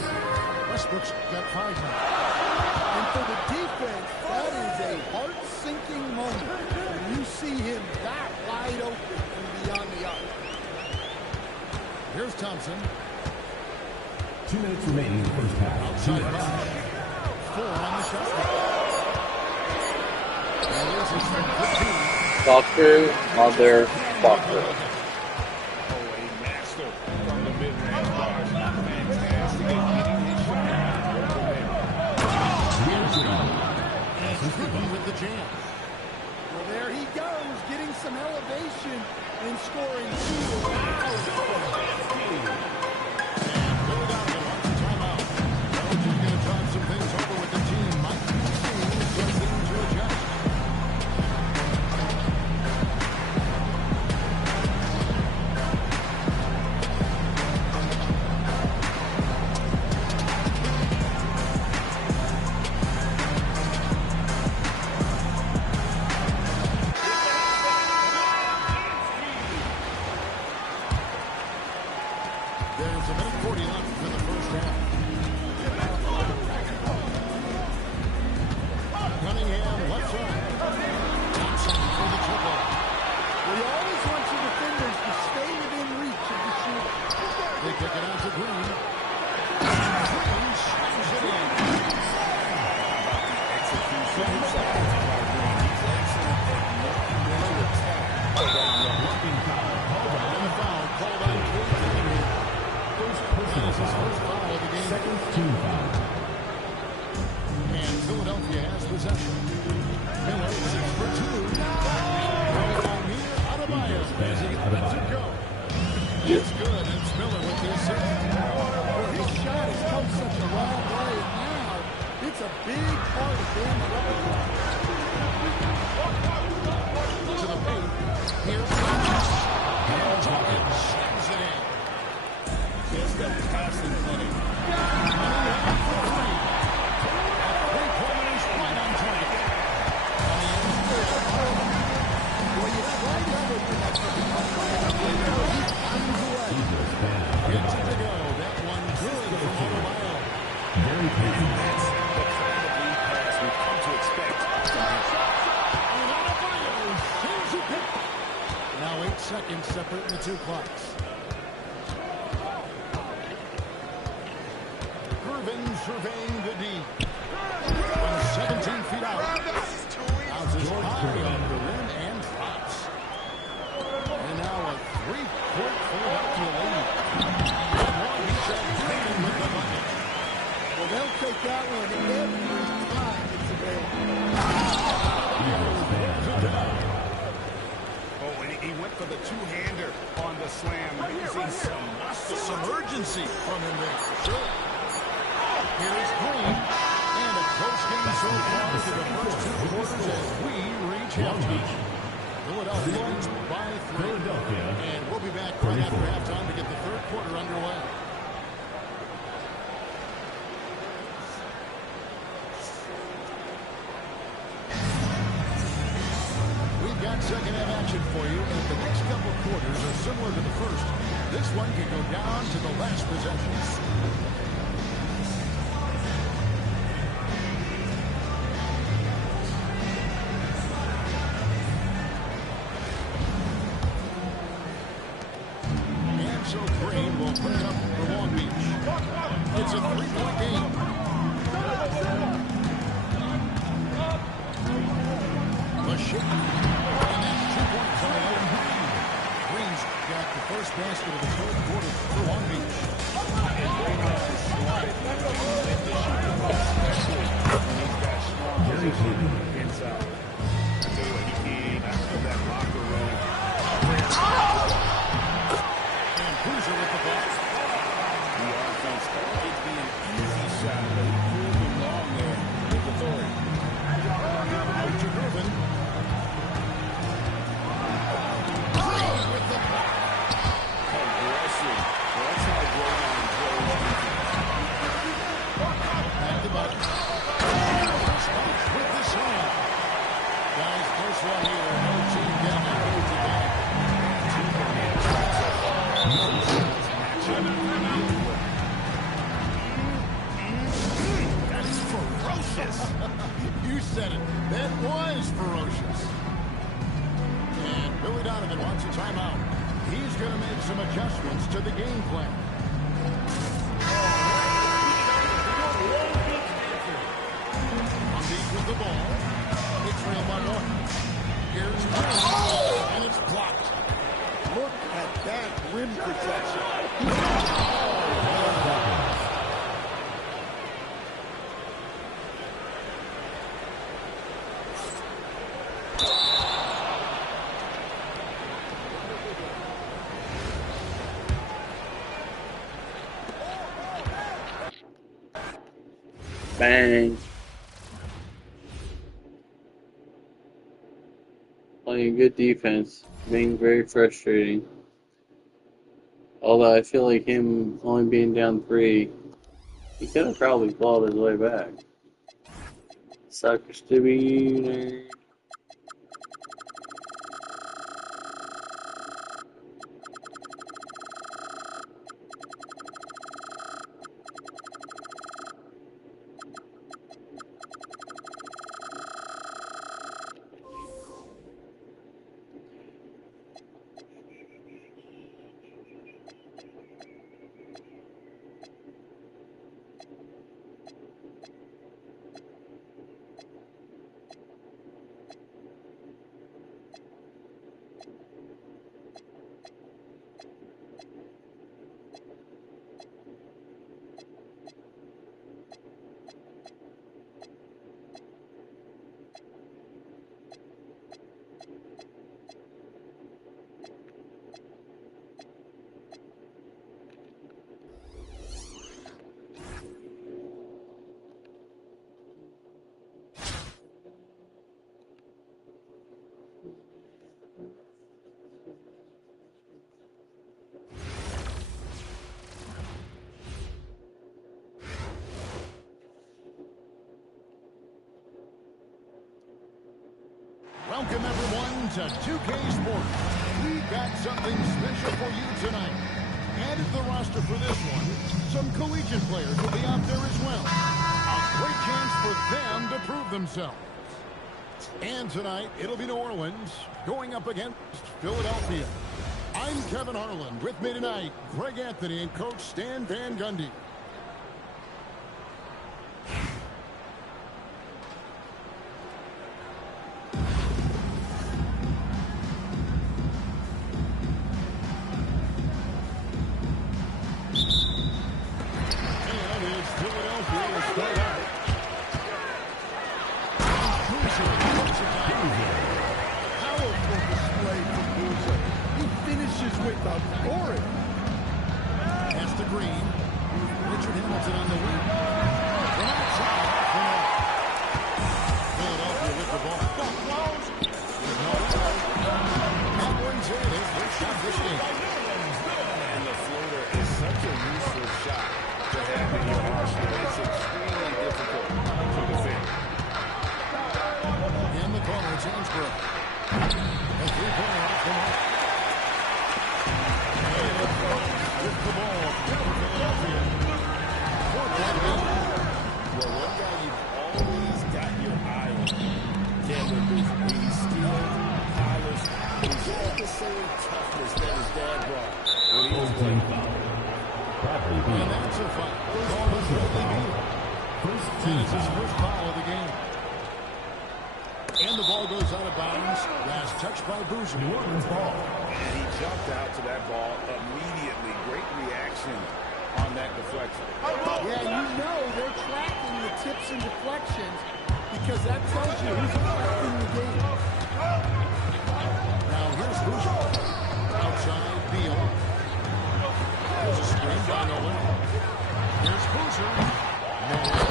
Westbrook's got 5 now. And for the defense, that is a heart-sinking moment when you see him that wide open from beyond the arc. Here's Thompson. 2 minutes remaining in the first half. 2 Outside minutes. 4 on the shot clock. And this is from 15. Foster, Mother, Foster. Oh, a master from the mid-range bars. Fantastic at getting his shot. And Cookie with the jam. Well, there he goes, getting some elevation and scoring 2 loud. Philadelphia wants a timeout. Coach is going to talk some things over with the team. Might be seeing something to adjust. Cunningham left side. Thompson for the triple. We always want your defenders to stay within reach of the shooter. They kick it out to Green. Green slams it in. Execution inside by Green. He's excellent at knocking them to attack. And a foul called on Cade. That is his first foul of the game. Second team foul. And Philadelphia has possession. Miller 6 for 2. Amir Adebayo has 8 minutes to go. It's good. It's Miller with the assist. Well, his shot has come such a long way. Now, it's a big part of their repertoire. To the paint. Here's Thomas. And Dawkins slams it in. Just that passing clinic. Cunningham for 3. Three-pointers right on target. Well, you try to open up the Gets it to go. That one good from Adebayo. Very patient. That's the kind of lead pass we've come to expect. And Adebayo sends it back. Now 8 seconds separating the two clocks. Irvin surveying the D. From 17 feet out. Bounces high on the rim and drops. And now a 3-point Philadelphia lead. And Long Beach at Green with the bucket. Well, they'll take that one every time it's available. Oh, and he went for the two-hander on the slam. Using Some urgency from him there. Sure. Here's Green. And a close game so far to the first 2 quarters as we reach halftime. Philadelphia leads by 3. And we'll be back right after halftime to get the third quarter underway. We've got second half action for you, and the next couple of quarters are similar to the first. This one can go down to the last possession. And so Green will put it up for Long Beach. It's a 3-point game. Lashik. And that's 2 points on Owen Green. Green's got the first basket of the third quarter for Long Beach. Very patient. inside. I tell you what, he came out of that locker room. And Cruiser with the ball. The offense thought it'd be an easy shot, but he proved them wrong there with authority. Out to Griffin. Green with the block. Aggressive. Well, that's how Draymond plays defense. Back to Buck. Spike with the slam. Guys, first one here. No team down there today. That is ferocious. You said it. That was ferocious. And Billy Donovan wants a timeout. He's going to make some adjustments to the game plan. Deep with the ball. It's trail by 1. Here's Green, and it's blocked. Look at that rim protection. Bang. Playing good defense, being very frustrating. Although I feel like him only being down 3, he could have probably clawed his way back. Suckers to be there. Welcome, everyone, to 2K Sports. We got something special for you tonight. Added to the roster for this one, some collegiate players will be out there as well. A great chance for them to prove themselves. And tonight, it'll be New Orleans going up against Philadelphia. I'm Kevin Harlan. With me tonight, Greg Anthony and Coach Stan Van Gundy. New Orleans ball. And he jumped out to that ball immediately. Great reaction on that deflection. Yeah, you know they're tracking the tips and deflections because that tells you who's affecting the game. Now here's Boucher. Outside, Beal. There's a screen by Nolan. Here's Boucher. Nolan.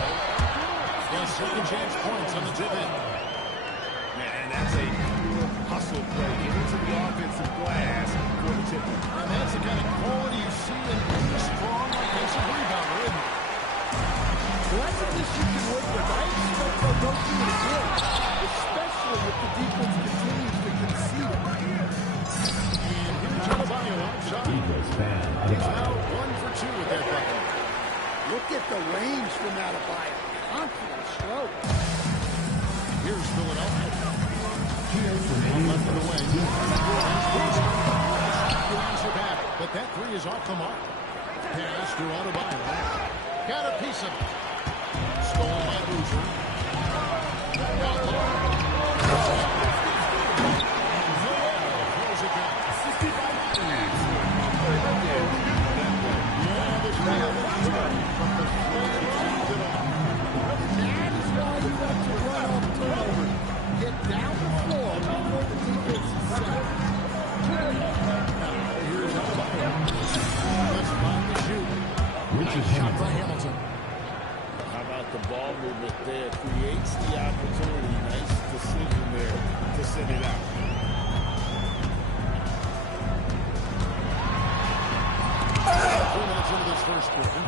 Got second chance points on the tip in. Man, that's a hustle play into the offensive glass for the tip. And that's the kind of quality you see in any strong offensive rebounder, isn't it? Well, that's a dish you can work with. I expect they'll go through it again, especially if the defense continues to concede it. And here's Adebayo outside. He's now 1 for 2 with that bucket. Look at the range from Adebayo. Confident stroke. Here's Philadelphia. One left in the wing. To answer back, but that three is off the mark. Pass to Adebayo. Got a piece of it. Stolen by Boucher. Now throws it back. 65 minutes. Yeah, there's no return from the flag keeps it on. That is why you want to run off turnover. Get down the floor before the defense is set. Here's Adebayo. Let's find the shoot. Shot by Hamilton. How about the ball movement there? Creates the opportunity. Nice decision there to send it out. 4 minutes into this first quarter.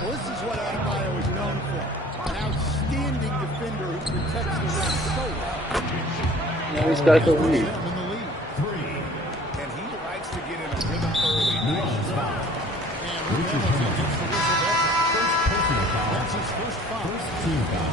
Well, this is what Adebayo is known for. An outstanding defender who protects the rim so well. Now he's got the lead. In the lead. And he likes to get in a rhythm early. Nice spot. And Hamilton gets the whistle. That's his first foul. First team foul.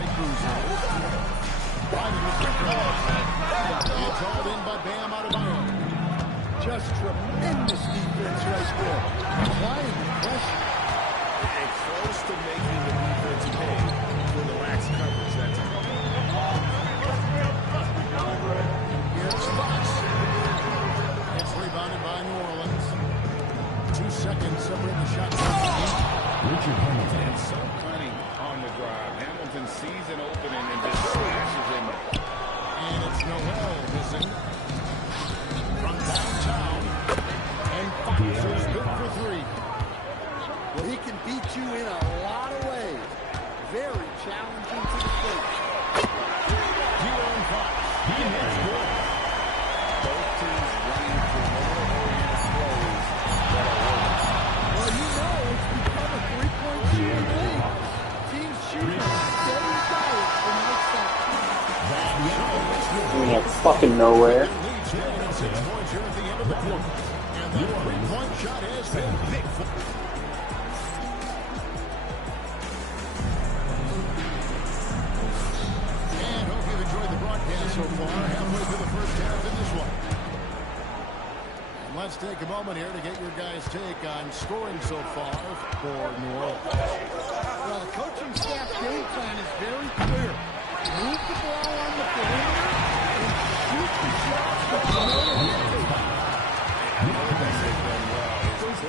outside cruiser. Driving the free throw line. It's hauled in by Bam Adebayo. Just tremendous defense right there. Applying the pressure. And close to making the defense pay for the lax coverage that time. Here's Fox. It's rebounded by New Orleans. 2 seconds separate the shot. Richard Hamilton. And so cunning on the drive. Hamilton sees an opening and just slashes in there. And it's Noel missing from downtown. And Fox is good for 3. Well, he can beat you in a lot of ways. Very challenging to defend. De'Aaron Fox. He hits good. Both teams running perimeter-oriented plays that are working. Well, you know it's become a three-point shooting league. Teams shooting a steady diet for makes that Fucking nowhere. Leads here and 6 points here at the end of the quarter. And that three-point shot has been big. And hope you've enjoyed the broadcast so far. Halfway through the first half in this one. And let's take a moment here to get your guys' take on scoring so far for New Orleans. Well, the coaching staff's game plan is very clear. Move the ball on the perimeter and shoot the shots with no hesitation.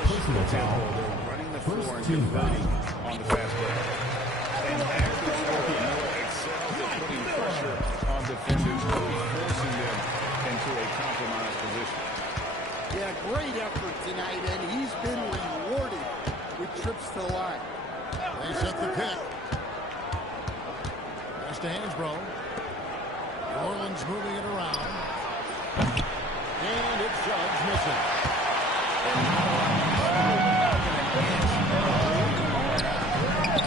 Personal foul. They're running the floor and First team converting foul. on the fast break. And as the score excels at putting pressure on defenders, really forcing them into a compromised position. Yeah, great effort tonight, and he's been rewarded with trips to the line. They set the pick. Pass to Hansbrough. New Orleans moving it around. And it's Judge missing.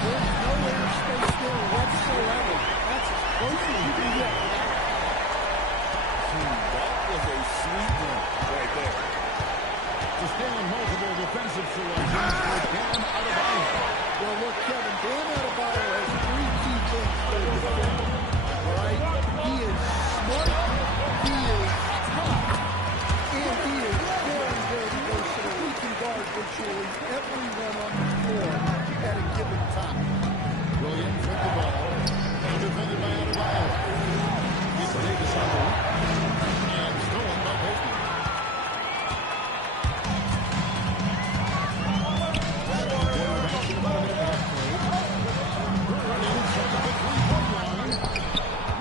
There's no airspace there whatsoever. That's as close as you can get. That was a sweet one right there. To stand multiple defensive selections for Bam Adebayo. Well, look, Kevin, Bam Adebayo has 3 key things for the defender. All right? He is smart, he is tough, and he is very, very versatile. He can guard virtually everyone on the floor at a given time. Williams with the ball. Now defended by Adebayo. Gets Davis on the hook. And stolen by Payton.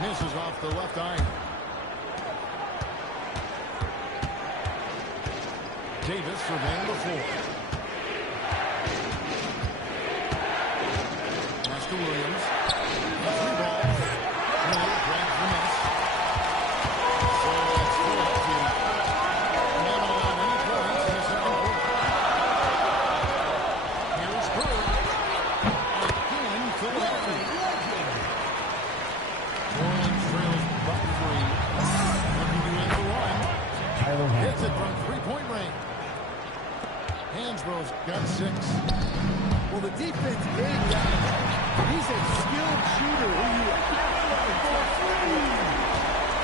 Misses off the left iron. Davis surveying the floor. Pass to Williams. The 3 balls. Miller grabs the miss. So it's Philadelphia. Never allowed any points in the second quarter. Here's Bird. Again, Philadelphia. New Orleans trails by 3. Looking to end the run. Tyler Hits it Hansbrough. from three-point range. Hansbrough's got 6. Well, the defense gave down. He's a skilled shooter who you have to force.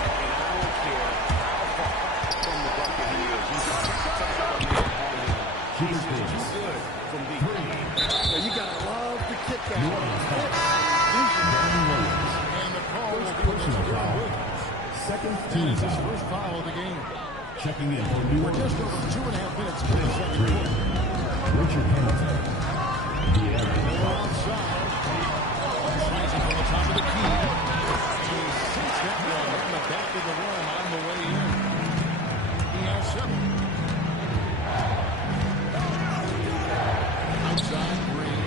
And I don't care how far from the bucket he is. He's He's too good from deep. Well, you got to love the kick out. New Orleans foul. And the call will be Personal foul. Second That team is his foul. first foul of the game. Checking in for New We're just Orleans. over 2.5 minutes into the second quarter. Richard Hamilton. Miller outside. Slides it from the top of the key. And he sinks that one in the back of the rim on the way in. He has 7. Outside Green.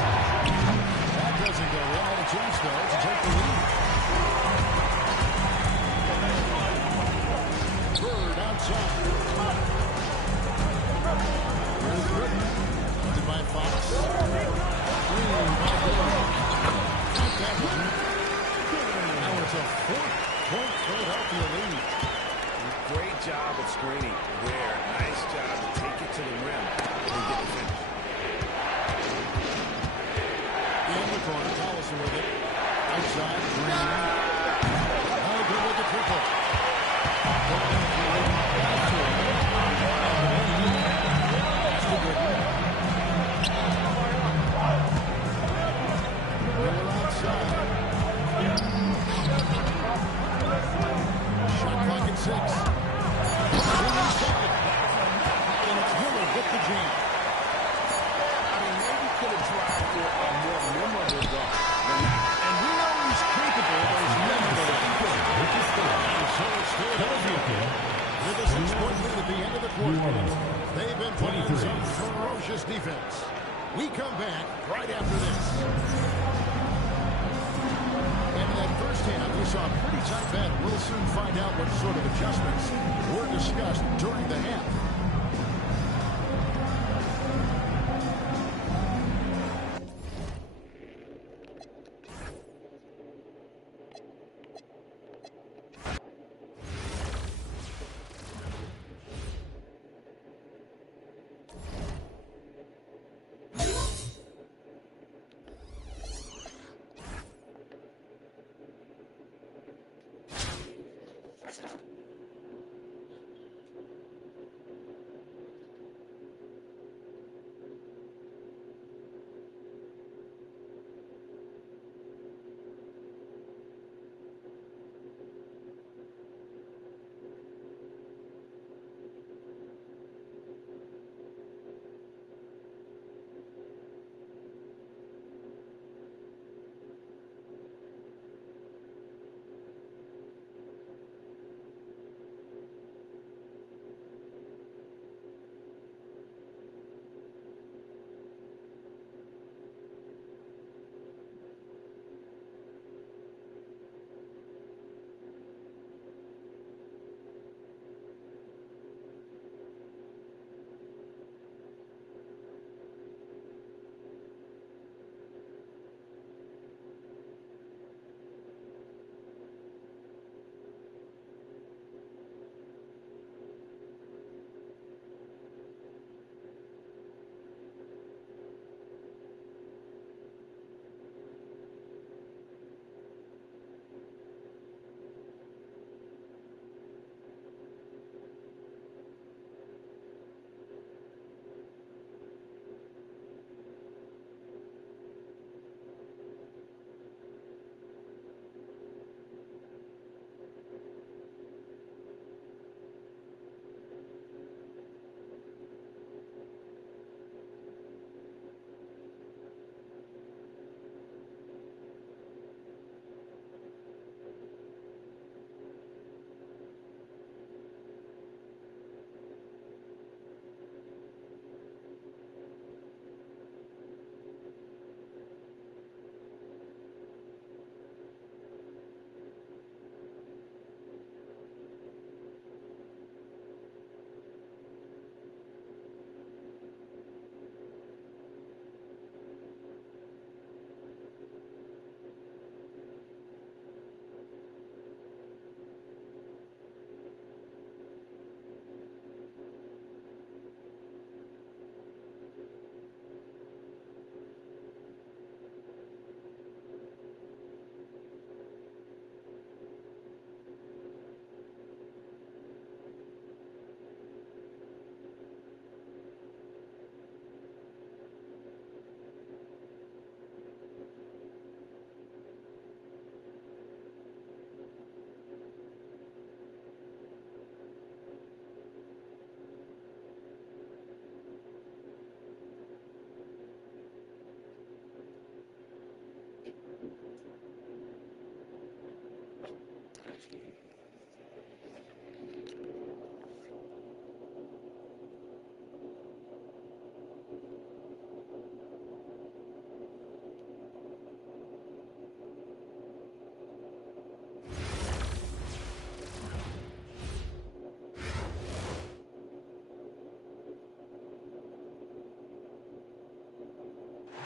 That doesn't go well. A chance though to take the lead. Bird outside. Here's Britain. Funded by Fox. Green by Bird. Got that one. Now it's a 4-point Philadelphia lead. Great job of screening there. Nice job to take it to the rim and get the finish. In the corner, Collison with it. Outside, Green. Oh, good with the triple. That's the good one. Miller outside. Shot clock at 6. And it's Miller with the jam. I mean, maybe could have tried for a more memorable dunk than that. And we know he's capable of those memorable dunks. And so it's Philadelphia with a 6-point lead at the end of the quarter. They've been playing some ferocious defense. We come back right after this. And in that first half, we saw a pretty tight battle. We'll soon find out what sort of adjustments were discussed during the half.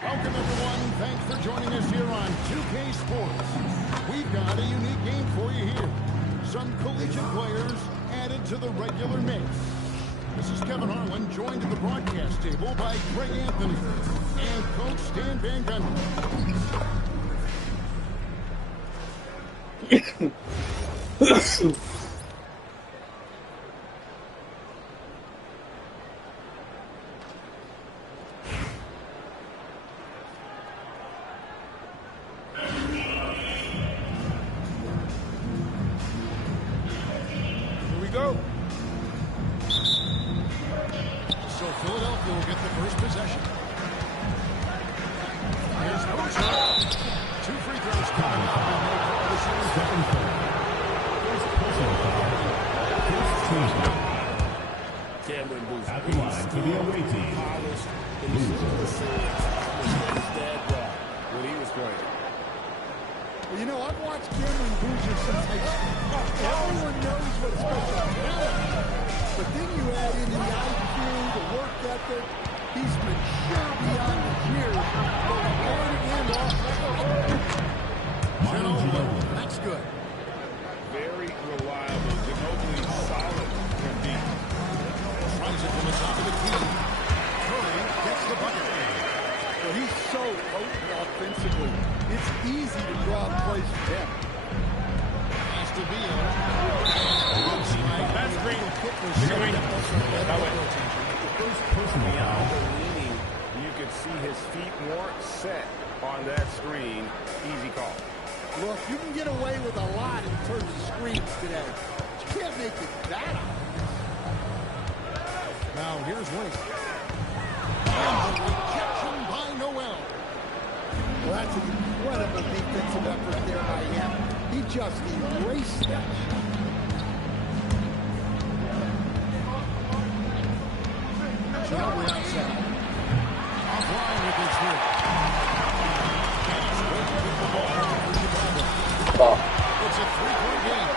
Welcome, everyone. Thanks for joining us here on 2K Sports. We've got a unique game for you here. Some collegiate players added to the regular mix. This is Kevin Harlan, joined at the broadcast table by Greg Anthony and Coach Stan Van Gundy. Here we go. So Philadelphia will get the first possession. Here's Boozer. 2 free throws coming up. And no call to shoot. Second foul. First personal foul. First team foul. Cameron Boozer. At the line for the away team. Polished. And you see the scenes was his dad brought when he was playing. Well, you know, I've watched Cameron Boozer since high school. Everyone knows what special talent is. But then you add in the IQ, the work ethic. He's mature beyond his years, both on and off. Ginobili, that's good. Very reliable. Ginobili solid from deep. Tries it from the top of the key. Curry gets the bucket. Well, he's so potent offensively. It's easy to draw plays for him. Has to be a... That's great. First personal foul. Leaning, you could see his feet weren't set on that screen. Easy call. Look, you can get away with a lot in terms of screens today. But you can't make it that obvious. Now here's Wade. And the rejection by Noel. Well, that's an incredible defensive effort there by him. He just erased that shot. Ginobili outside. Offline with his hit. It's a 3-point game.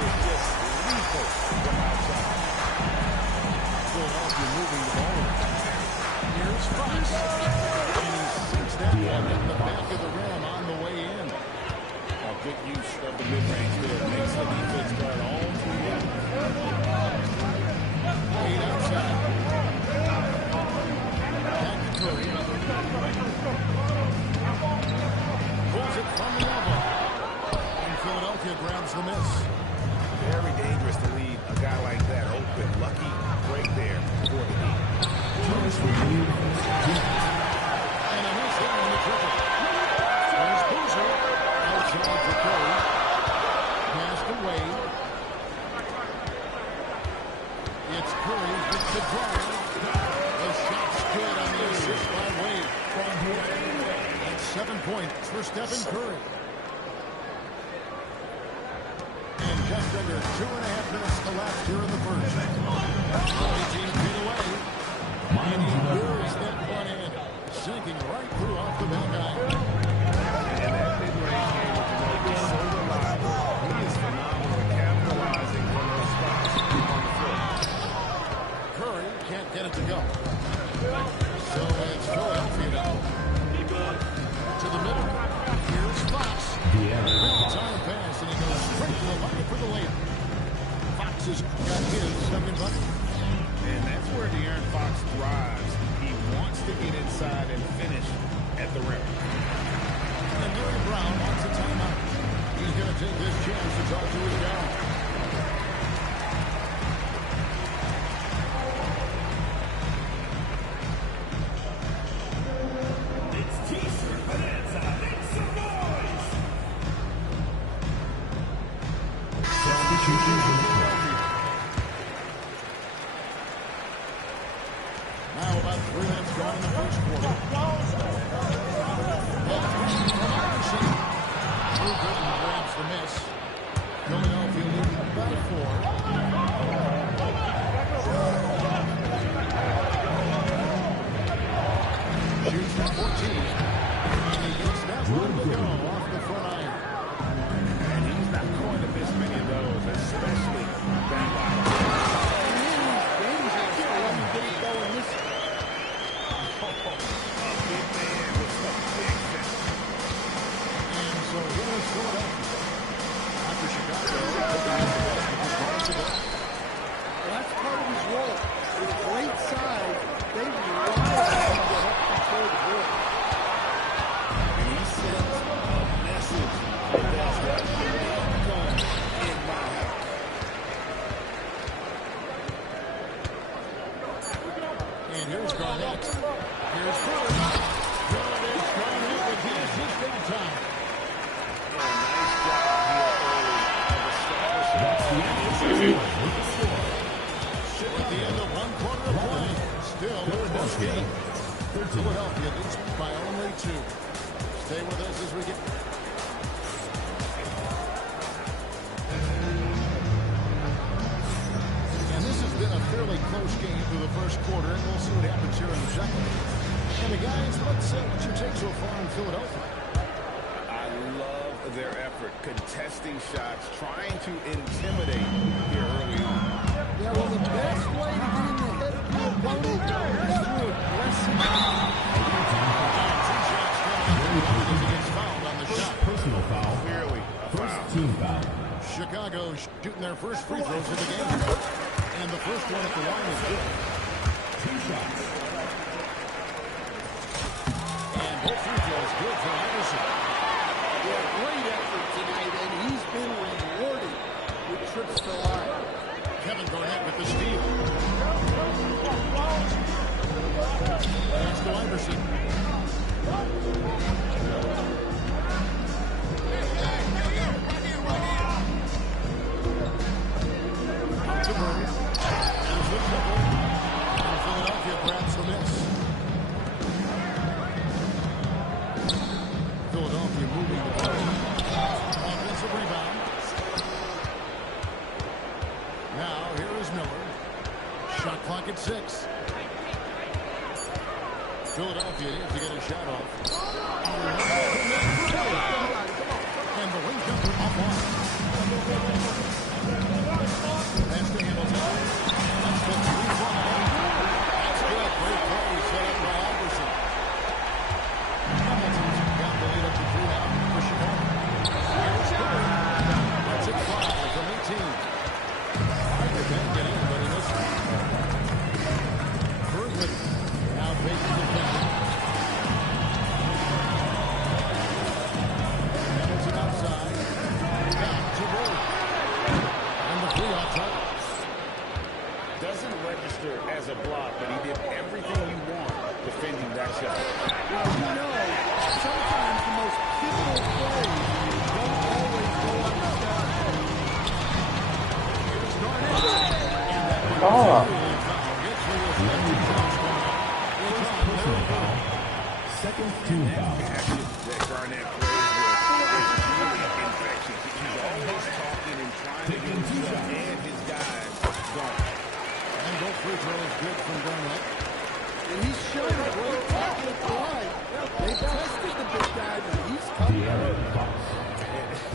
It's just lethal from outside. Philadelphia moving the ball. Here's Fox. And he sinks that one in the back of the rim on the way in. A good use of the mid-range there. Makes the defense start all through the Wade outside. Back to Curry. Pulls it from the elbow. And Philadelphia grabs the miss. Very dangerous to leave a guy like that open. Lucky break there for the lead. Turns for lead. And a miss there on the triple. There's Boozer. Outside to Curry. Pass to Wade. It's Curry with the drive. The shot's good on the assist by Wade. That's 7 points for Stephen Curry. And just under 2.5 minutes to left here in the first. 18 feet away. And he lures that one in. Sinking right through off the back iron. And that mid-range game with Ginobili is so reliable. He is phenomenal at capitalizing from those spots on the floor. Curry can't get it to go. So it's Philadelphia now. To the middle. Here's Fox. Time pass, and he goes straight to the bucket for the layup. Fox has got his second bucket. And that's where De'Aaron Fox thrives. He wants to get inside and finish at the rim. And Gary Brown wants a timeout. He's going to take this chance to talk to his guy. Now about 3 minutes gone in the first quarter. Drew Gooden grabs the miss. Philadelphia leading by 4. Shoots from 14. And he gets that one to go off the front iron. And he's not going to miss many of those, especially that line. So here's Philadelphia. After Chicago, Garnett. Here's Ford. Garnett trying to with the assist that time. Nice job here early of establishing the score. At the end of one quarter of play. Still with this game. Philadelphia leads by only 2. Stay with us as we get... And this has been a fairly close game through the first quarter, and we'll see what happens here in the second. And the guys, what's your take so far in Philadelphia? I love their effort, contesting shots, trying to intimidate here early on. Yeah, well, the best way to get in the head of your opponent is through aggressive. Personal foul. Clearly a First foul. team foul. Chicago shooting their first free throws of the game. And the first one at the line is good. 2 shots. And both free throws good for Iverson. Yeah, great effort tonight, and he's been rewarded with trips to the line. Kevin Garnett with the steal. Pass to Iverson. To Bird. There's the triple. And Philadelphia grabs the miss. Philadelphia moving the ball. Offensive rebound. Now, here is Miller. Shot clock at 6. Philadelphia needs to get a shot off. And the wing comes from off. Pass to Hamilton. That's the 3-1. That's good. Great play set up by Iverson. Hamilton's got the lead up to 3 now for Chicago. Here's Bird. That's at 5 from 18. Parker can't get in, but he missed it. Berglund now facing the defender. Hamilton outside. Down to Bird. And the 3 on top. Doesn't register as a block, but he did everything you want defending that shot. Well, sometimes the most pivotal plays don't always go unnoticed. Here's Garnett. Personal foul. Second team foul. Passion that Garnett plays with is really infectious. He's always talking and trying to get himself and his guys going. And both free throws good from Garnett. And he's shown a great tackle at the line. They tested the big guy, but he's coming.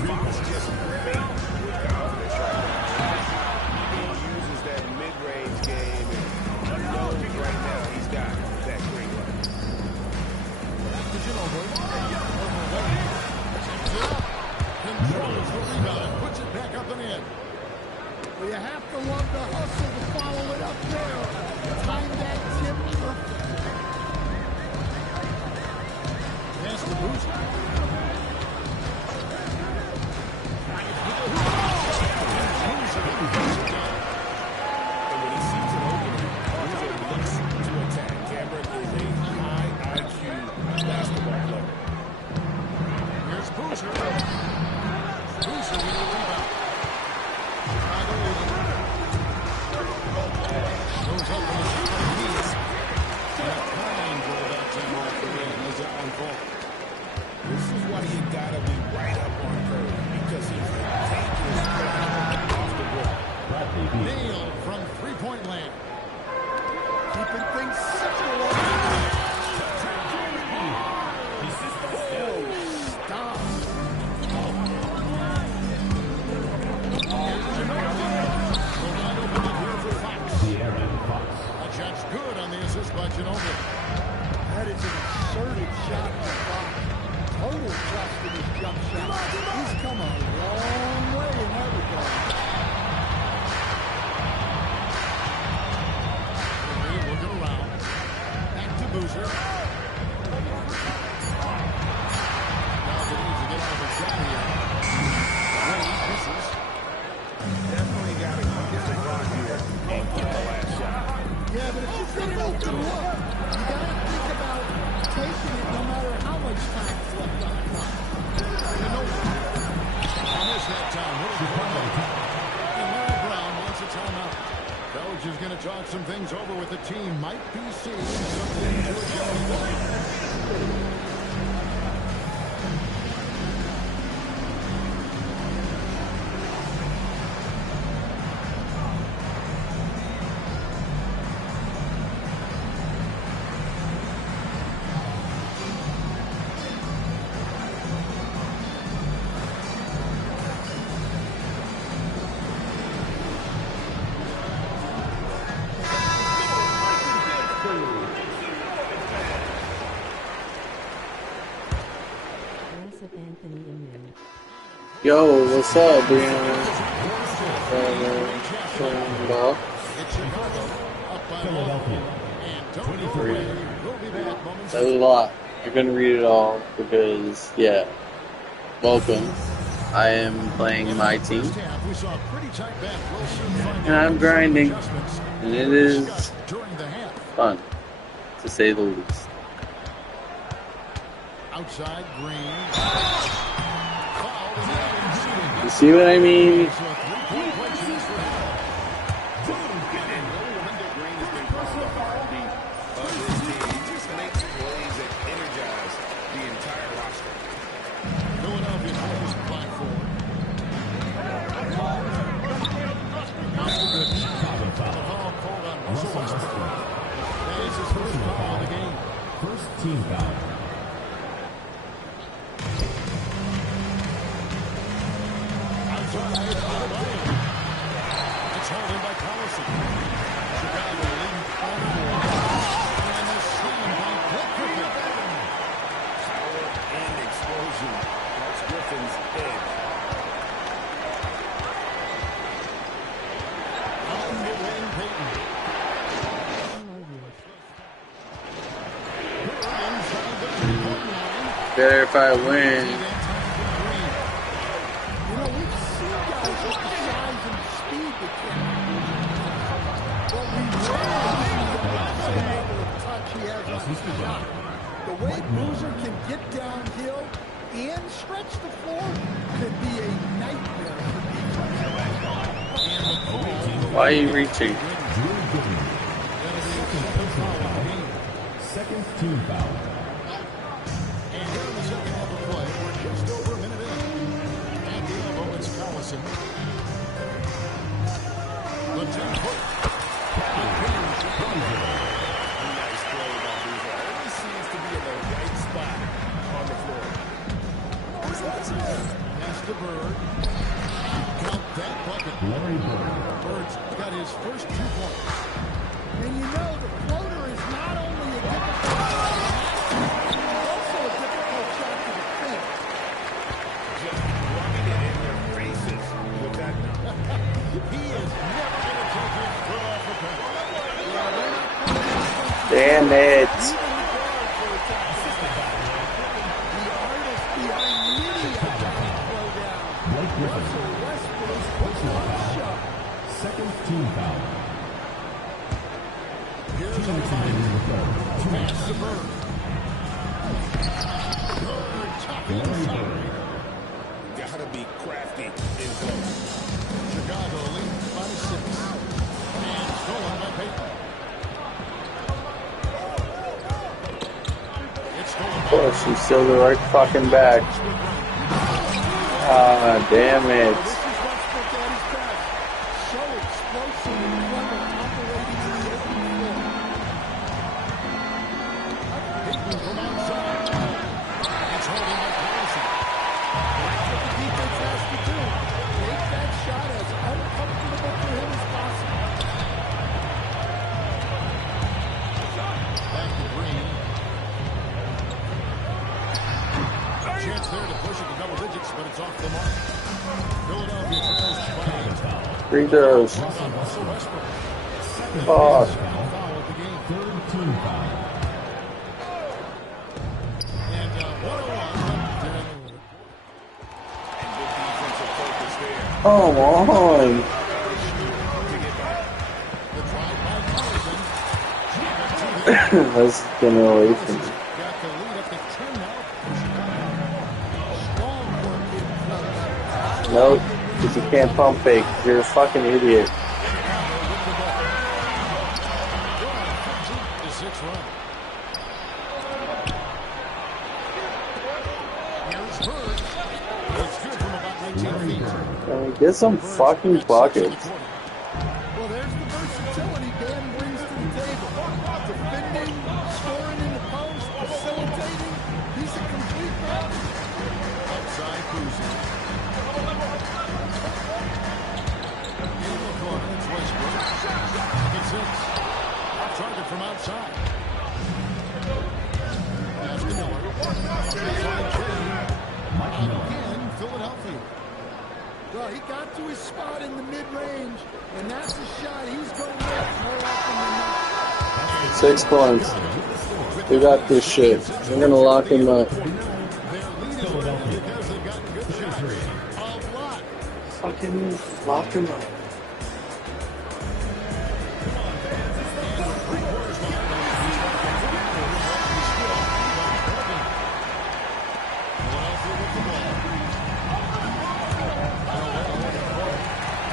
Fox just brimming with confidence right now. He uses that mid-range game and knows right now he's got that great run. Back to Ginobili. Controls the rebound and puts it back up and in. Well, you have to love the hustle to follow it up there. Time that tip perfect. Pass to Boozer. And when he sees an opening, Boozer looks to attack. Cameron is a high IQ basketball player. Here's Boozer. Boozer with the rebound. Chicago leading. Goes up in the knees. And a fine goal that time off the rim as it unfolds. This is why you gotta be right up on Curry, because he's a dangerous player off the ball. Nailed from three-point land. Keeping things simple. Stop. That shot's good on the assist by Ginobili. That is an assertive shot from Fox. Total trust in his jump shot. He's come a long way in that regard. Curry looking around. Back to Boozer. Now they need to get out of the shot here. Wade misses. Definitely gotta get the block here and get the last shot. Yeah, but if you get an open look, You got to think about taking it no matter how much time is left on the clock. On this that time, and Larry Brown wants a timeout. Coach is going to talk some things over with the team. Might be seeing something to adjust. Yo, what's up, Brianna? Ball. That was a lot. You're gonna read it all because, yeah. Welcome. I am playing my team, and I'm grinding, and it is fun, to say the least. Outside Green. You see what I mean? First team foul. It's held in by Collison. Chicago leading 4-4. And the slam by Blake Griffin. Power and explosion. That's Griffin's edge. On the wing, Peyton. Better if I win. The way Boozer can get downhill and stretch the floor could be a nightmare for defense. Why are you reaching? Second team foul. And here in the second half of play, we're just over a minute in. And the elbow, it's Collison. The 10-foot. Nice play by Boozer. Always seems to be in the right spot on the floor. Pass to Bird. Count that bucket. Larry Bird. Bird's got his first 2 points. And you know the floater is not only a difficult shot, it's also a difficult shot to defend. Just rubbing it in their faces with that. He is never going to take his foot off the pedal. Damn it. Blake Griffin. Second team foul. Here's Team a foul in the third. pass to Bird. Bird chopping inside. Gotta be crafty in close. Chicago leading by 6. And stolen by Peyton. It's stolen Of course, she's still the right fucking back. Ah, damn it. This is Westbrook at his best. So explosive and clever operating in the open floor. Peyton from outside. It's holding by Collison. That's what the defense has to do. Make that shot as uncomfortable for him as possible. Back to Green. Chance there to push it to double digits, but it's off the mark. Philadelphia trails by 8. Free throws. Russell Westbrook. Fuck. Foul at the game. Third team foul. And 101 left there in the And good defensive focus there. Come on. The drive by Collison. Jacob to the Let's get away from me. Got the lead up to 10 now. Strong work in close. Nope, because you can't pump fake. You're a fucking idiot. The 6th run. Here's Bird. It's good from about 19 feet. Get some fucking buckets. Well, there's the versatility Dan brings to the table. Defending, scoring in the post, facilitating. He's a complete package. Outside cruising. In the corner, it's Westbrook. It's 6. Target from outside. Pass to Miller. Again, Philadelphia. Well, he got to his spot in the mid-range, and that's a shot he's going to make more often than not. 6 points. We got this shit. We're gonna lock him up. Fucking lock him up.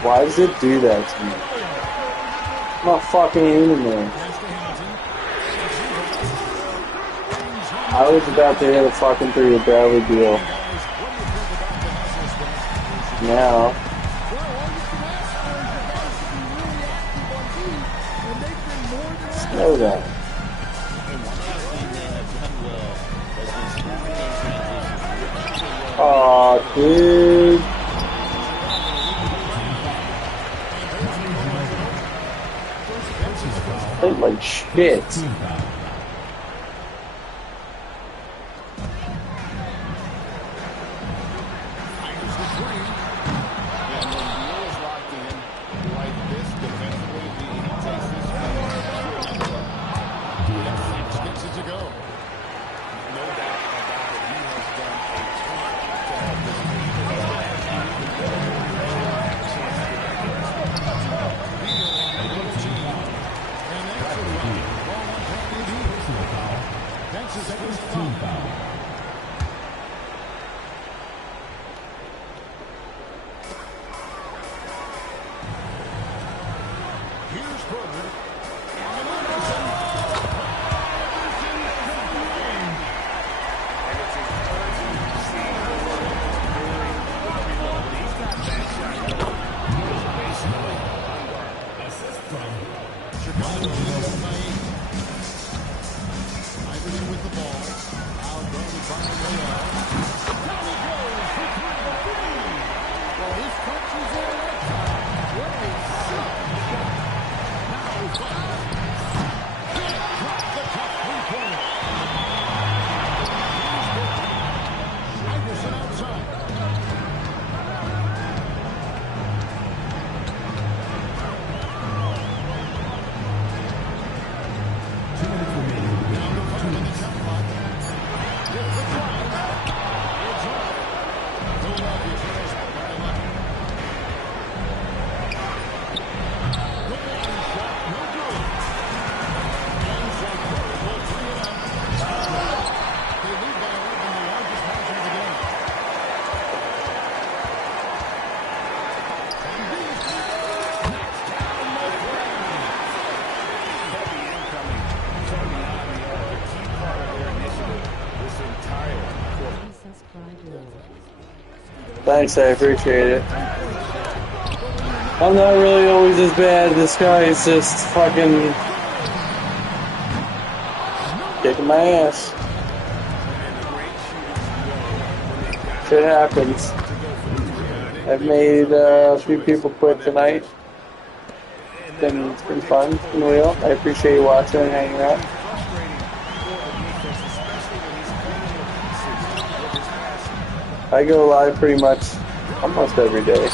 Why does it do that to me? I'm not fucking aiming there. I was about to hit a fucking 3 with Bradley Beal. Now. Showdown. Aw, dude. Played like shit. Thanks, I appreciate it. I'm not really always as bad. This guy is just fucking kicking my ass. Shit happens. I've made a few people quit tonight. It's been fun. It's been real. I appreciate you watching and hanging out. I go live pretty much almost every day.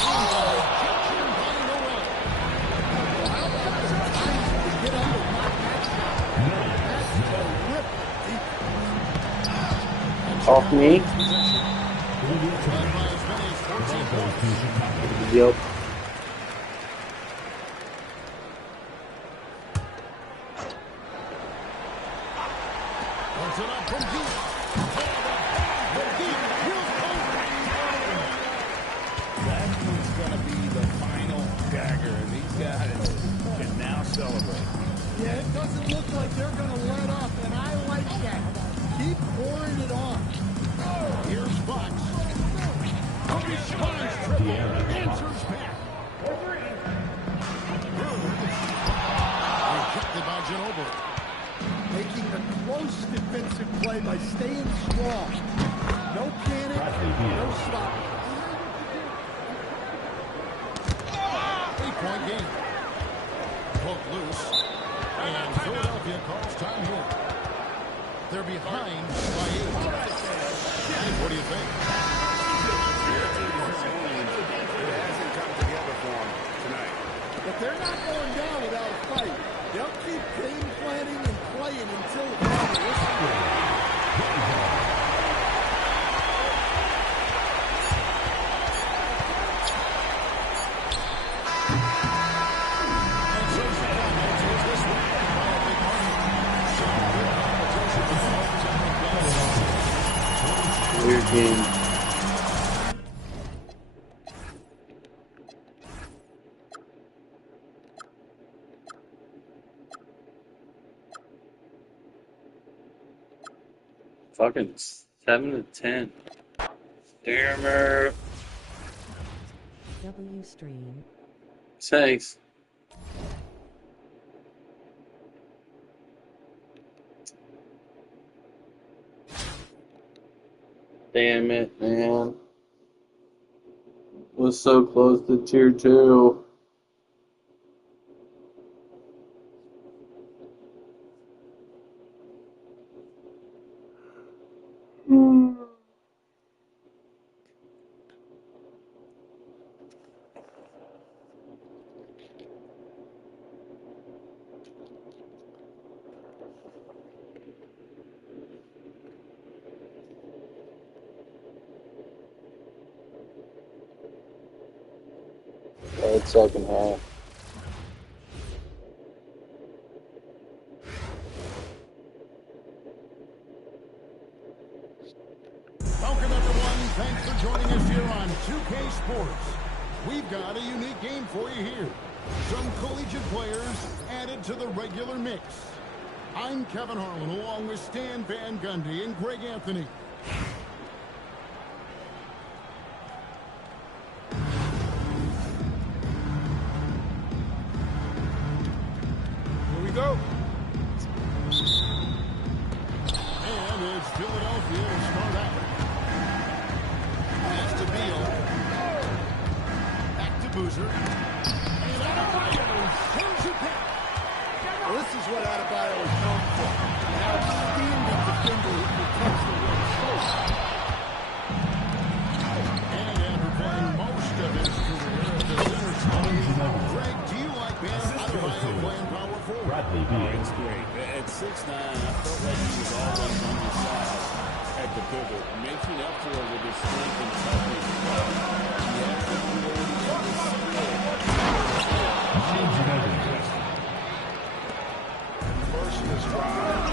Off me? Yep. it up from deep. From deep. That one's going to be the final dagger, and these guys can now celebrate. Yeah, it doesn't look like they're going to let up, and I like that. Keep pouring it on. Here's Fox. Responds triple. Answers back. Rejected by Ginobili. Making a close defensive play by staying strong. No panic, no stop. 8-point game. Pulled loose. And Philadelphia calls time here. They're behind by 8. What do you think? It hasn't come together for them tonight. But they're not going down without a fight. They'll keep game planning and playing until it's over. Weird game. Fucking 7-10. Dammer. W stream. Thanks. Damn it, man. Was so close to tier 2. Second half. Welcome, everyone. Thanks for joining us here on 2K Sports. We've got a unique game for you here. Some collegiate players added to the regular mix. I'm Kevin Harlan, along with Stan Van Gundy and Greg Anthony. Here we go. And it's Philadelphia to start out. Pass to Beal. Back to Boozer. And Adebayo sends it back. Well, this is what Adebayo is known for. An outstanding defender who protects the rim first. And after playing most of his career at the center spot, Greg, do you like Adebayo playing power forward? It's great. At 6'9", I felt like he was always undersized at the pivot, making up for it with his strength and toughness. He has the ability and the skill. First in his drive.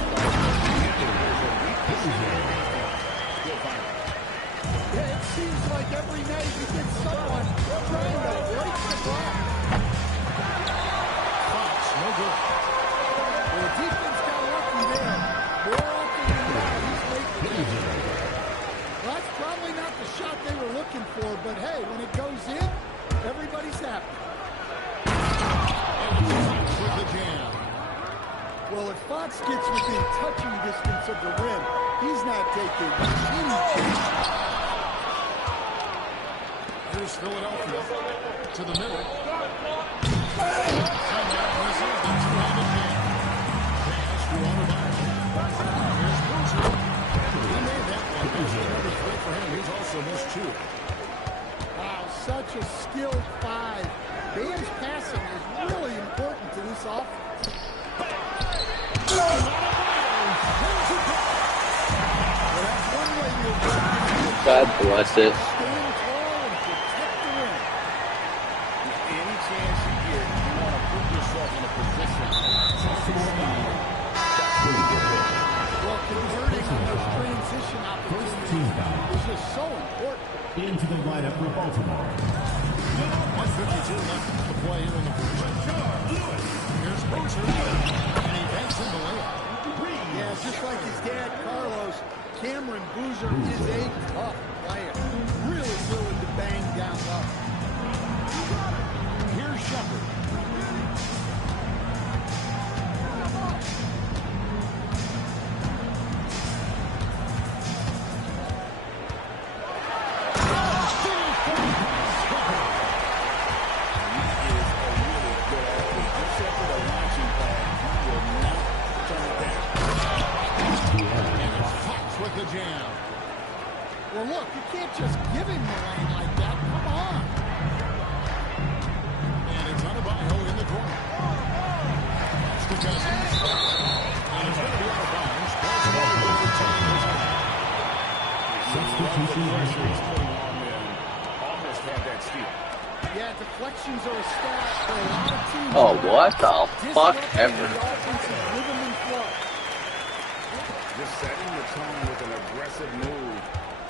Yeah, it seems like every night you get someone trying to break the block. Fox, no good. Well, the defense got lucky there. More often than not, he's making it. Well, that's probably not the shot they were looking for, but hey, when it goes in, everybody's happy. And Fox with the jam. Well, if Fox gets within touching distance of the rim, he's not taking any chance. Here's Philadelphia to the middle. Somehow misses the two-handed jam. Pass to Adebayo. Here's Boozer. He made that one. That's another threat for him. He's also missed 2. Wow, such a skilled 5. Bam's passing is really important to this offense. Well, that's one way to avoid God bless it. stand tall and protect the rim. Any chance you get, you want to put yourself in a position to succeed. Well, converting team foul. This is so important. Into the lineup for Baltimore. 1:52 left to play here in the first. Here's Boozer, and he banks in the layup. Yeah, just like his dad, Carlos, Cameron Boozer is a tough player. Really willing to bang down low. Here's Shepard. The jam. Well, look, you can't just give him the lane like that. Come on. And it's Adebayo in the corner. That's to Cousins. And it's going to be out of bounds. Substitution He's putting on there and almost had that steal. Yeah, deflections are a stat for a lot of teams. Oh, what the fuck Disrupting ever. the offensive rhythm and flow. Just setting the tone with an aggressive move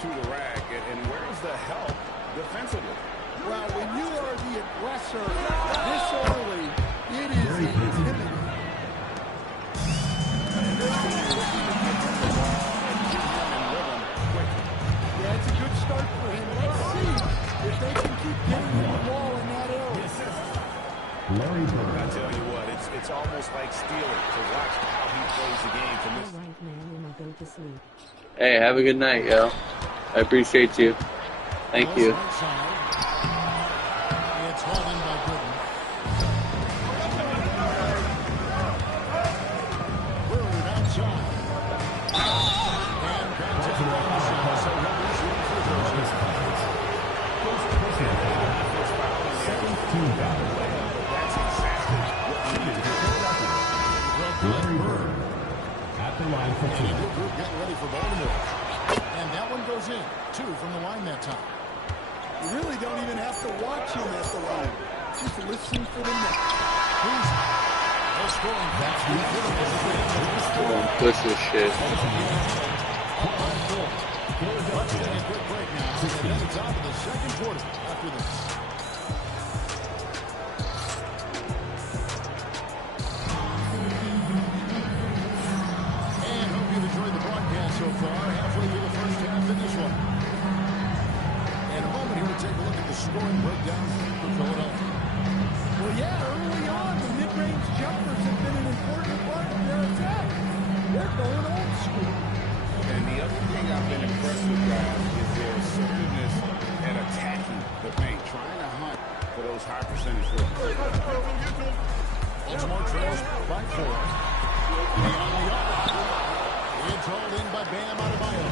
to the rack. And where's the help defensively? Well, when you are the aggressor this early, it is intimidating. Yeah, it's a good start for him. Let's see if they can keep getting him the ball in that area. Larry Bird. I tell you what, it's almost like stealing to watch how he plays the game from this. All right, man, when I go to sleep. Hey, have a good night, yo. I appreciate you. Thank you. It's hauled in by Gooden. Bird outside. And contact by Michelle. So he'll be shooting for those. Second team foul. That's exactly what we need to do. Larry Bird at the line for And a two. good group getting ready for Baltimore. And that one goes in. 2 from the line that time. You really don't even have to watch him at the line. Just listen for the net. No scoring. That's the Don't push this shit. Let's take a quick break now. And then it's on to the second quarter after this. And hope you've enjoyed the broadcast so far. Halfway through the first half in this one. In a moment here, we'll take a look at the scoring breakdown for Philadelphia. Well, yeah, early on, the mid-range jumpers have been an important part of their attack. They're going old school. And the other thing I've been impressed with, guys, is their assertiveness at attacking the paint, trying to hunt for those high percentage looks. Baltimore trails by 4. And on the arc, it's hauled in by Bam Adebayo.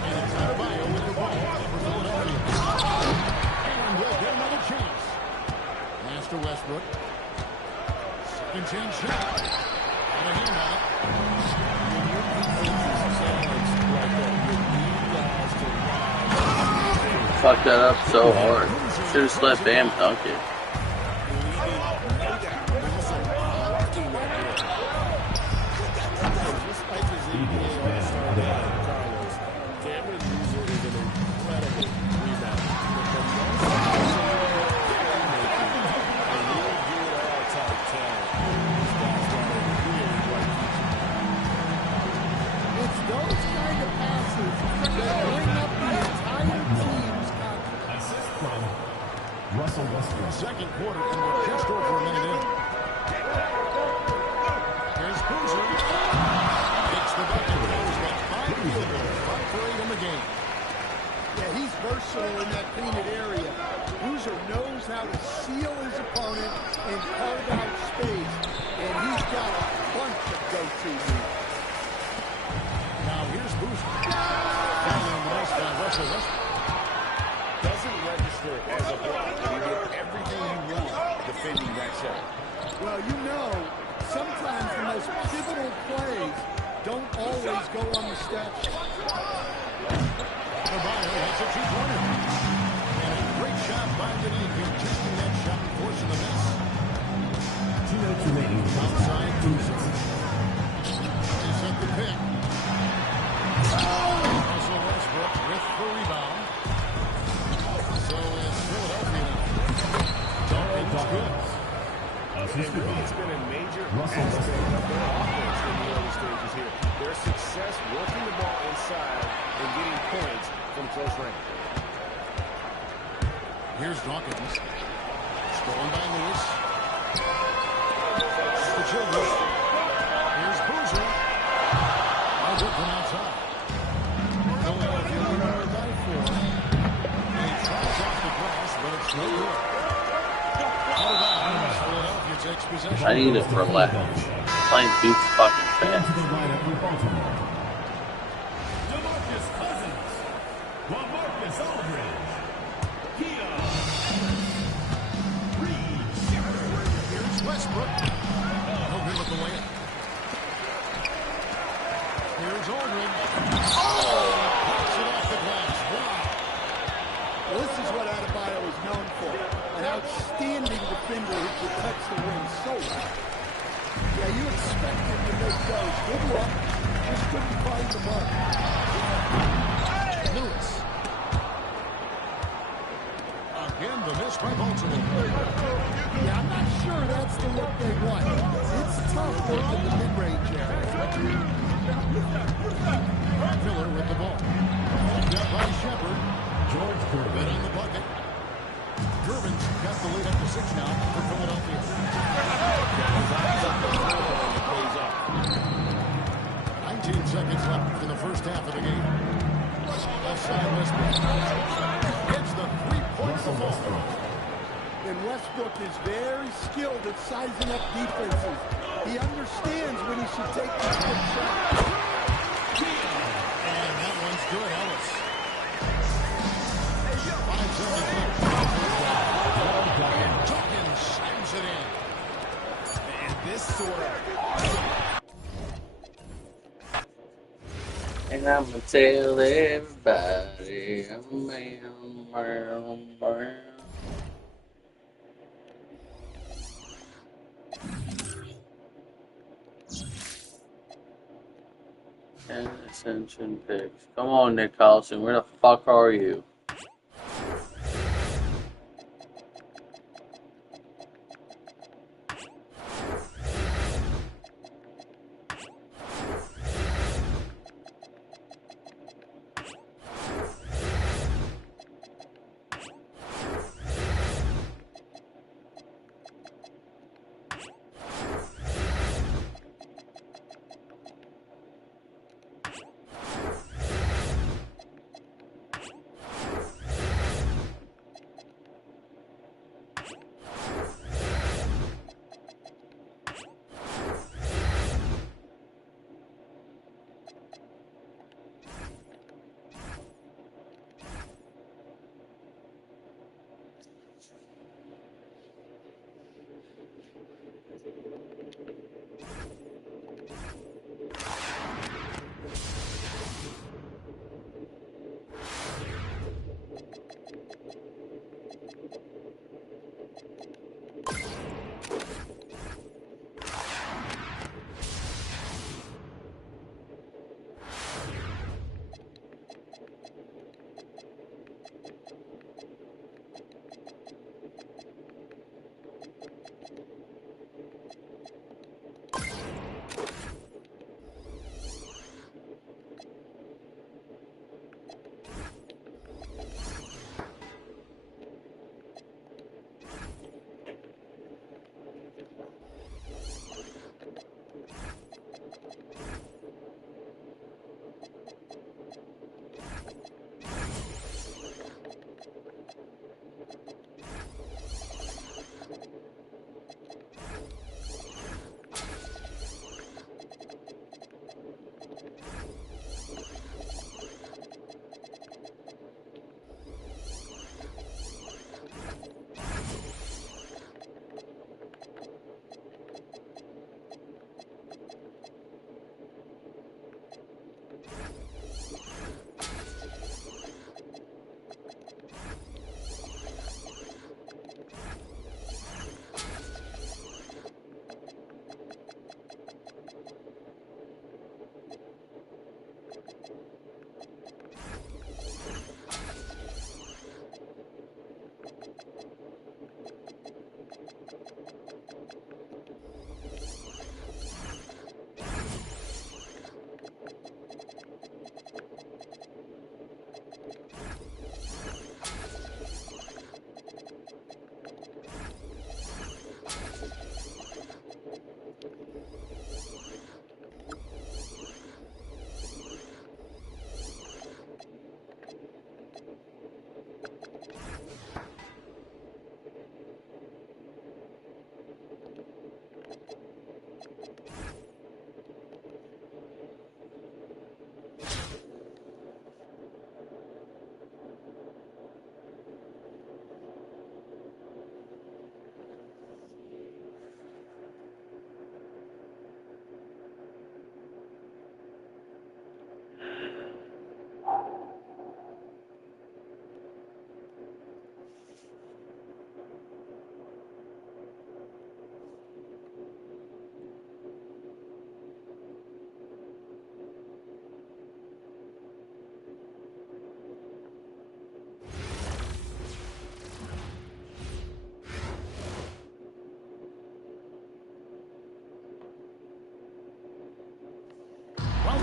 And it's Adebayo with the ball for Philadelphia. And we'll get another chance. Pass to Westbrook. Second chance shot. And a hand on it. Fucked that up so hard. Should have just let Bam dunk it. It's those kind of passes that bring up the entire team's confidence. Assist from Russell Westbrook. Second quarter, and we're just over a minute in. Here's Boozer. Takes the bucket. He's got 5 field goals, 5 for 8 in the game. Yeah, he's versatile in that painted area. Boozer knows how to seal his opponent and carve out space, and he's got a bunch of go-to moves. Now here's Boozer. Following the miss by Russell Westbrook. Doesn't register as a block, but you get everything you want defending that shot. Well, you know, sometimes the most pivotal plays don't always go on the stat sheet. Adebayo hits a 2-pointer. And a great shot by Deneen, contesting that shot and forcing the miss. 2 minutes remaining. Outside Boozer. He set the pick. aspect of their offense in the early stages here. Their success working the ball inside and getting points from close range. Here's Dawkins. Stolen by Lewis. To Childress. Here's Boozer. All good from outside. Philadelphia winner by 4. And he tries off the glass, but it's no good. Out of bounds. Philadelphia takes possession. I need it for left. Playing beats fucking fast. To the lineup for Baltimore. DeMarcus Cousins. LaMarcus Aldridge. Keon. Reed. Here's Westbrook. No good with the layup. Here's Aldridge. Knocks it off the glass. Wow. Well, this is what Adebayo is known for. An outstanding defender who protects the rim so well. Yeah, you expect him to make those. Good luck. Just couldn't find the mark. Lewis. Again, the miss by Baltimore. Yeah, I'm not sure that's the look they want. It's tough work in the mid-range area. Miller with the ball. Got by Shepard. George Bit Gervin. on the bucket. Gervin's got the lead up to 6 now for Philadelphia. 19 seconds left in the first half of the game. Offside Westbrook. Hits the three-point Russell ball. Westbrook. And Westbrook is very skilled at sizing up defenses. He understands when he should take these quick shots. And that one's good, Ellis. 5 seconds left. And Dawkins slams it in. And this sort of And I'm gonna tell everybody. And ascension picks. Come on, Nick Collison. Where the fuck are you?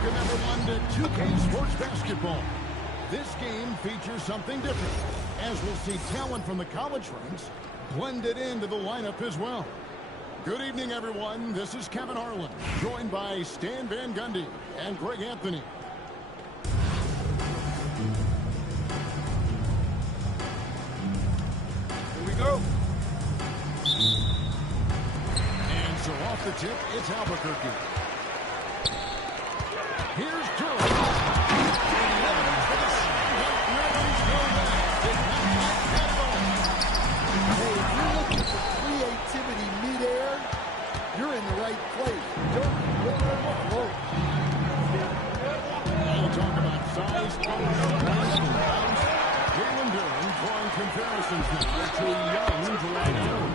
Welcome everyone to 2K Sports Basketball. This game features something different, as we'll see talent from the college ranks blended into the lineup as well. Good evening, everyone. This is Kevin Harlan, joined by Stan Van Gundy and Greg Anthony. Here we go. And so off the tip, it's Albuquerque. Here's Durham. Hey, if you're looking for creativity mid-air, you're in the right place. We'll talk about size, color, length, and bounce. Jalen Durham drawing comparisons now to young Dwight Howard.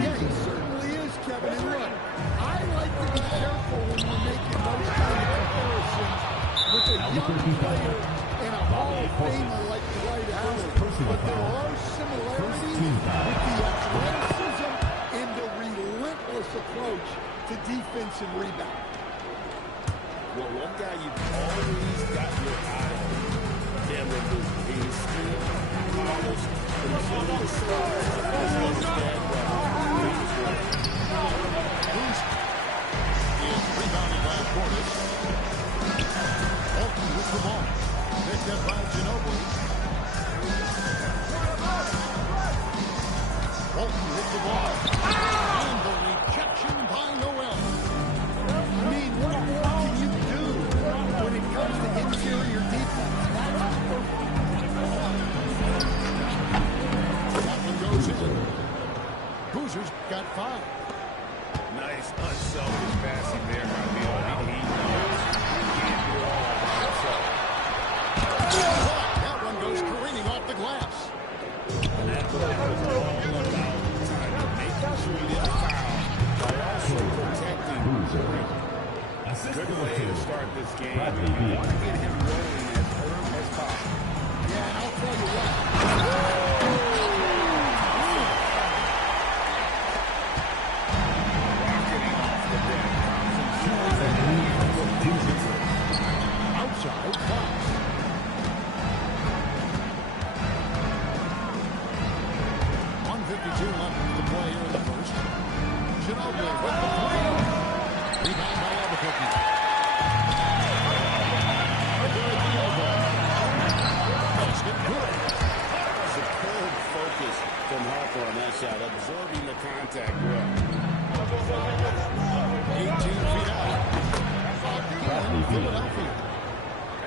Yeah, he certainly is, Kevin. And look, I like to be careful when we're making those kind of comparisons with a young player and a Hall of Famer like Dwight Howard. But there are similarities with the athleticism and the relentless approach to defense and rebound. Well, one guy you've always got your eye on, Cameron Booth. He's still polished, but he's one of the stars of this understand Boost is rebounded by Portis. Holton with the ball. Picked up by Ginobili. Holton with the ball. And the rejection by Noel. I mean, what more can you do when it comes to interior defense? That one goes in. Hoosiers got 5. Nice, unselfish passing there by Neal. He knows he can't do it all by himself. That one goes careening off the glass. And that play was all about time to making sure he didn't foul by also protecting Durham. Good way to start this game. You want to get him rolling as early as possible. Yeah, and I'll tell you what. Rocketing off the deck. Outside Fox. .152 left to play here in the first. Ginobili with the 3. Rebound by Albuquerque. Basket good. Superb focus from Harper on that shot, absorbing the contact well. 18 feet out. Again, Philadelphia.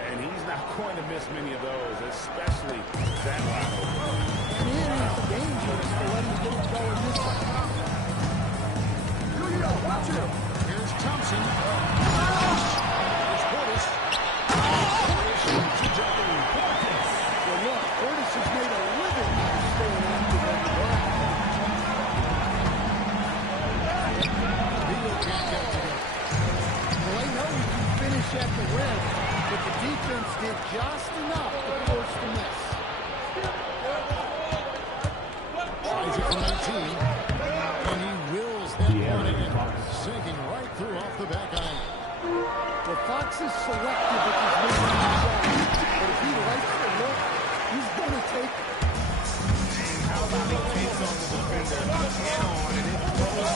And he's not going to miss many of those, especially that wide open. And it is dangerous to let him get it going this way. Here's Thompson. Here's Portis. Portis shoots a jumper. Well, look, Curtis has made a living staying after that run. Beal can't get it together. Well, they know he can finish at the rim, but the defense did just enough to force the miss. Tries it from 19. And he wills that one in. Sinking right through off the back iron. Well, Fox is selective with his mid-range shot, but if he likes the look, he's going to take it. How about he takes on the defender head on and it goes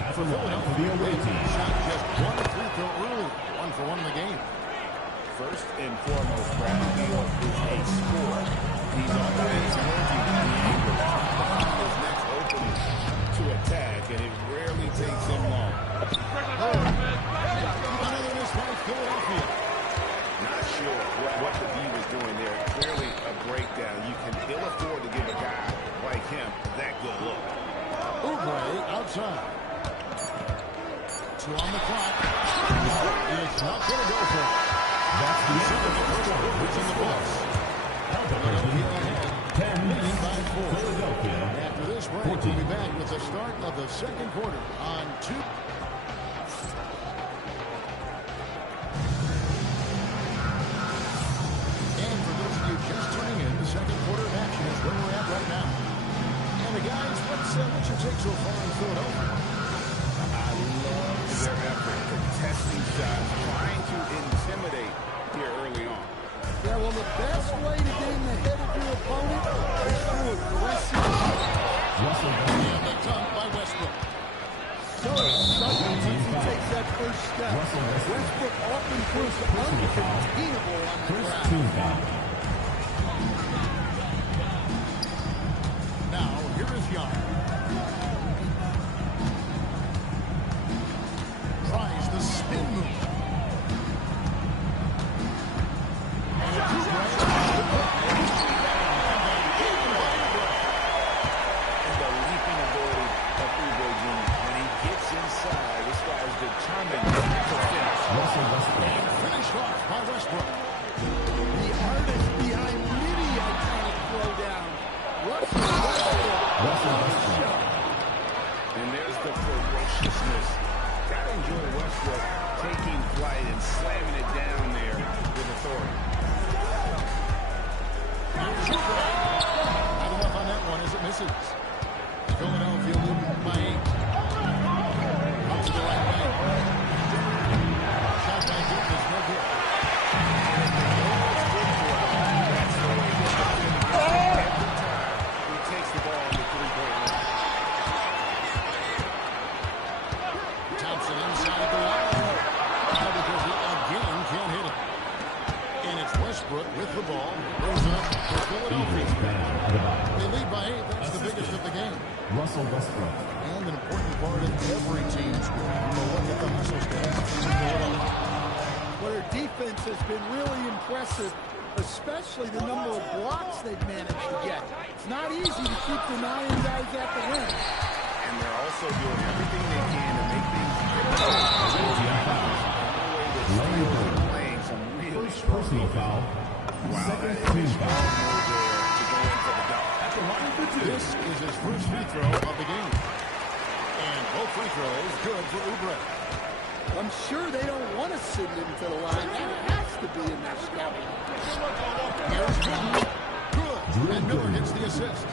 That's a line for the away team. Shot just 1 free throw early. 1 for 1 in the game. First and foremost, Brad Beal is a scorer. He's always working on the angles to find his next opening to attack, and it rarely takes him long. Another miss by Philadelphia. Not sure what the D was doing there. Clearly a breakdown. You can ill afford to give a guy like him that good look. Oubre outside. 2 on the clock. It's not going to go for it. That's the end of the first quarter. It's in the books. Albuquerque, 10 Leading by 4. Philadelphia. After this break, we'll be back with the start of the second quarter on 2. And for those of you just tuning in, the second quarter of action is so far in Philadelphia. I love their effort, contesting shots, trying to intimidate here early on. Yeah, well, the best way to gain the head of your opponent is through aggressive shots. And the dunk by Westbrook. So suddenly once he takes that first step, Westbrook often proves uncontainable on the ground. Now, here is Young. Tries the spin move. And the leaping ability of Uber Jr. When he gets inside, this guy is determined to finish. And finished off by Westbrook. The artist behind many iconic throwdown. Russell Westbrook. And there's the ferociousness. Gotta enjoy Westbrook taking flight and slamming it down there with authority. Not enough on that one as it misses. Philadelphia leading by 8. Up to the right wing. Shot by Gibb is no good. That's the way this is going to go every time he takes the ball in the three-point line. Thompson inside the line. Now because he again can't hit it. And it's Westbrook with the ball. Throws it up for Philadelphia. They lead by 8. That's the biggest of the game. Russell Westbrook. And an important part of every team's game. Look at the hustle stats. Well, their defense has been really impressive, especially the number of blocks they've managed to get. It's not easy to keep denying guys at the rim. And they're also doing everything they can to make things playing some really strong Personal foul. Second team foul. At the line for 2. This is his first free throw of the game. And both free throws good for Oubre. I'm sure they don't want to send him to the line. That has to be in their scouting. Here's Gooden. Good. And Miller gets the assist.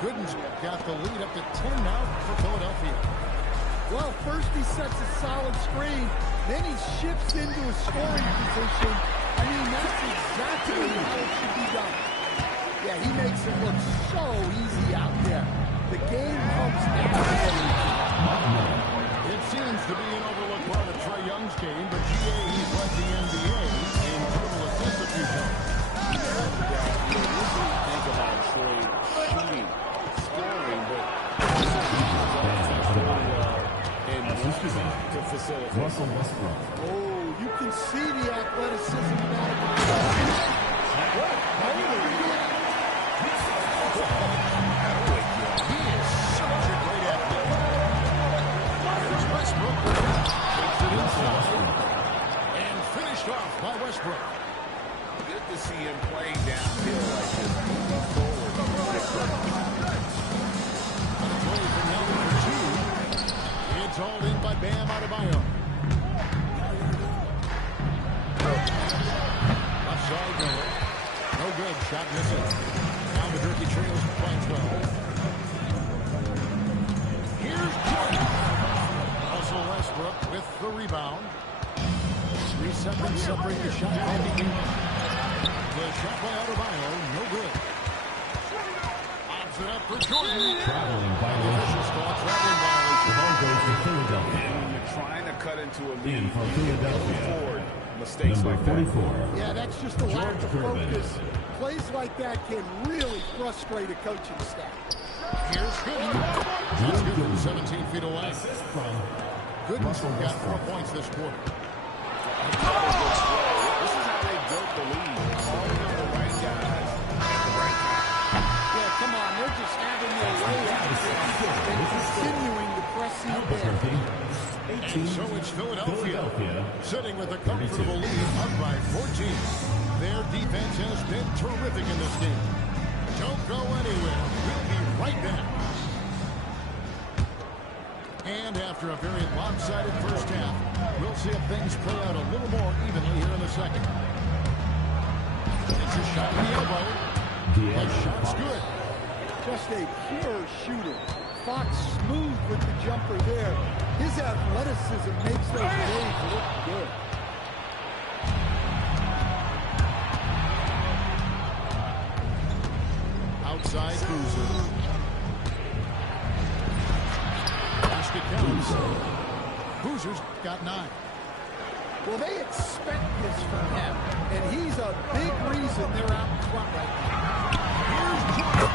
Gooden's got the lead up to 10 now for Philadelphia. Well, first he sets a solid screen, then he shifts into a scoring position. I mean, that's exactly how it should be done. Yeah, he makes it look so easy out there. The game comes naturally. It seems to be an overlooked part of Trae Young's game, but he's led the NBA in total assists a few times. You usually think about Trae shooting, scoring, but to facilitate. Russell Westbrook. Oh, you can see the athleticism of that. He is such a great athlete. Here's Westbrook. Takes it inside. And finished off by Westbrook. Good to see him playing downhill like this, moving forward. On its way for Nelly for 2. It's hauled in by Bam Adebayo. Offside Miller. No good. Shot misses. Now the Durkee trails by 12. Here's Jordan. Russell Westbrook with the rebound. 3 seconds separate the shot by the game. The shot by Adebayo, no good. Lobs it up for Jordan. Traveling violation. Traveling violation. The ball goes to Philadelphia. And when you're trying to cut into a lead, In from you can Philadelphia. afford mistakes Number like that. 44. Yeah, that's just a lack of George Gervin. focus. Plays like that can really frustrate a coaching staff. Here's Gooden. That's Gooden, 17 feet away. Assist from Gooden's Russell got 4 Westbrook. points this quarter. This is how they built the lead. Calling on the right guys at the right time. Yeah, come on, they're just having their way out there and continuing to press the Albuquerque. advantage. 18. So it's Philadelphia, Philadelphia. sitting with a comfortable lead, up by 14. Their defense has been terrific in this game. Don't go anywhere. We'll be right back. And after a very lopsided first half, we'll see if things play out a little more evenly here in the second. It's a shot in the elbow. The shot's good. Just a pure shooter. Fox smooth with the jumper there. His athleticism makes those waves look good. Outside Boozer. Basket counts. Boozer's got 9. Well, they expect this from him, and he's a big reason they're out in front right now. Here's Jordan.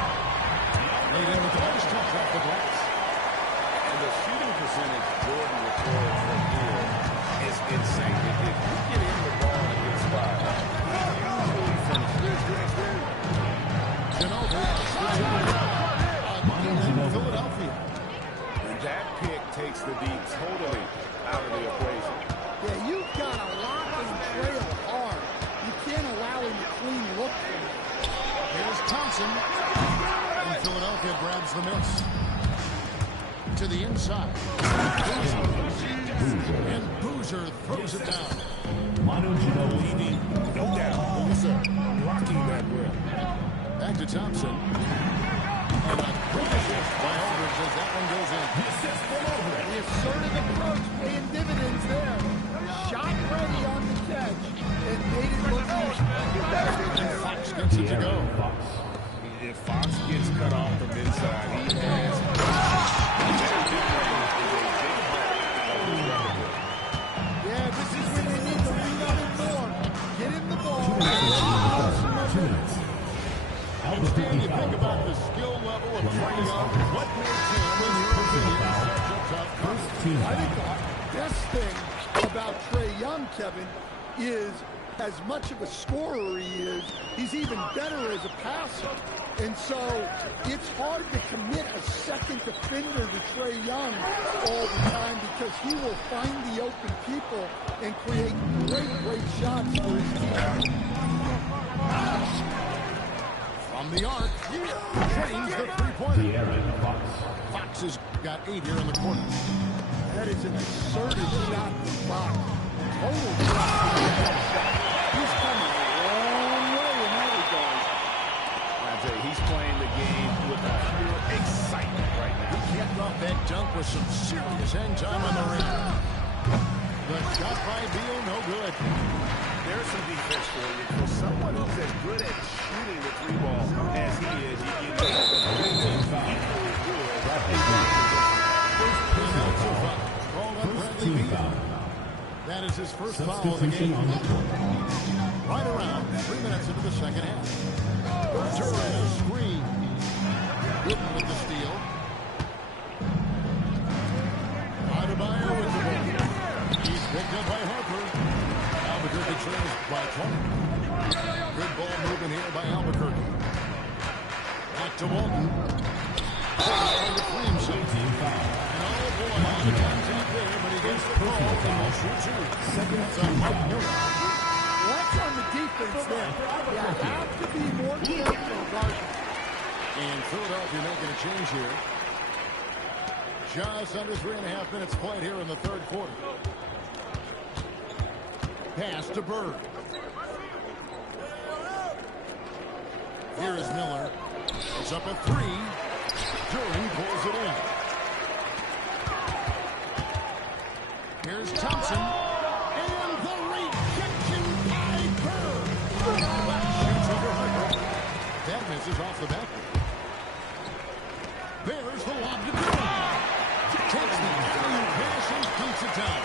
Made in with the nice touch off the glass. And the shooting percentage Jordan records from here is insane. If you get in the ball in a good spot, he usually finishes. Ginobili. Philadelphia. And that pick takes the D totally out of the equation. Yeah, you've got to lock and trail hard. You can't allow him to clean look for him. Here's Thompson. And Philadelphia grabs the miss. To the inside. And Boozer throws it down. Manu Ginobili. No doubt. Boozer blocking that rim. Back to Thompson. And a quick assist by Aldridge as that one goes in. The assertive approach paying dividends there. Shot ready on the catch and made it look easy. And Fox gets it to go. If Fox gets cut off from inside, he has. Yeah, this is when they need to lean on him more. Get in the ball. Stan, you think about the skill level of Trae Young. What makes him such a tough person? I think the best thing about Trae Young, Kevin, is as much of a scorer he is, he's even better as a passer. And so it's hard to commit a second defender to Trae Young all the time because he will find the open people and create great shots for his team. From the arc, drains the three-pointer. Fox has got 8 here in the quarter. That is an assertive shot in the box. Total shot. He's coming a long way in that regard. I tell you, he's playing the game with a pure excitement right now. He kept off that dunk with some serious hang time on the rim. The shot by Beal, no good. There's some defense for you. For someone who's as good at shooting the three ball as he is, he gets That is his first foul of the game. Right around 3 minutes into the second half. Durant screen. Wooden with the steal. Adebayo with the ball. He's picked up by Harper. Albuquerque trails by 20. Good ball movement here by Albuquerque. Back to Walton. And the free himself. And oh boy, on the contact there, but he gets the ball and will shoot 2. That's on Mike Miller. Well, that's on the defense there. You have to be more careful guarding. And Philadelphia making a change here. Just under 3.5 minutes played here in the third quarter. Pass to Bird. Here is Miller. It's up at 3. Duran pulls it in. Here's Thompson. And the rejection by Bird. Shoots over Harper. That misses off the back. There's the lob to Duran. Takes the alley pass and beats it down.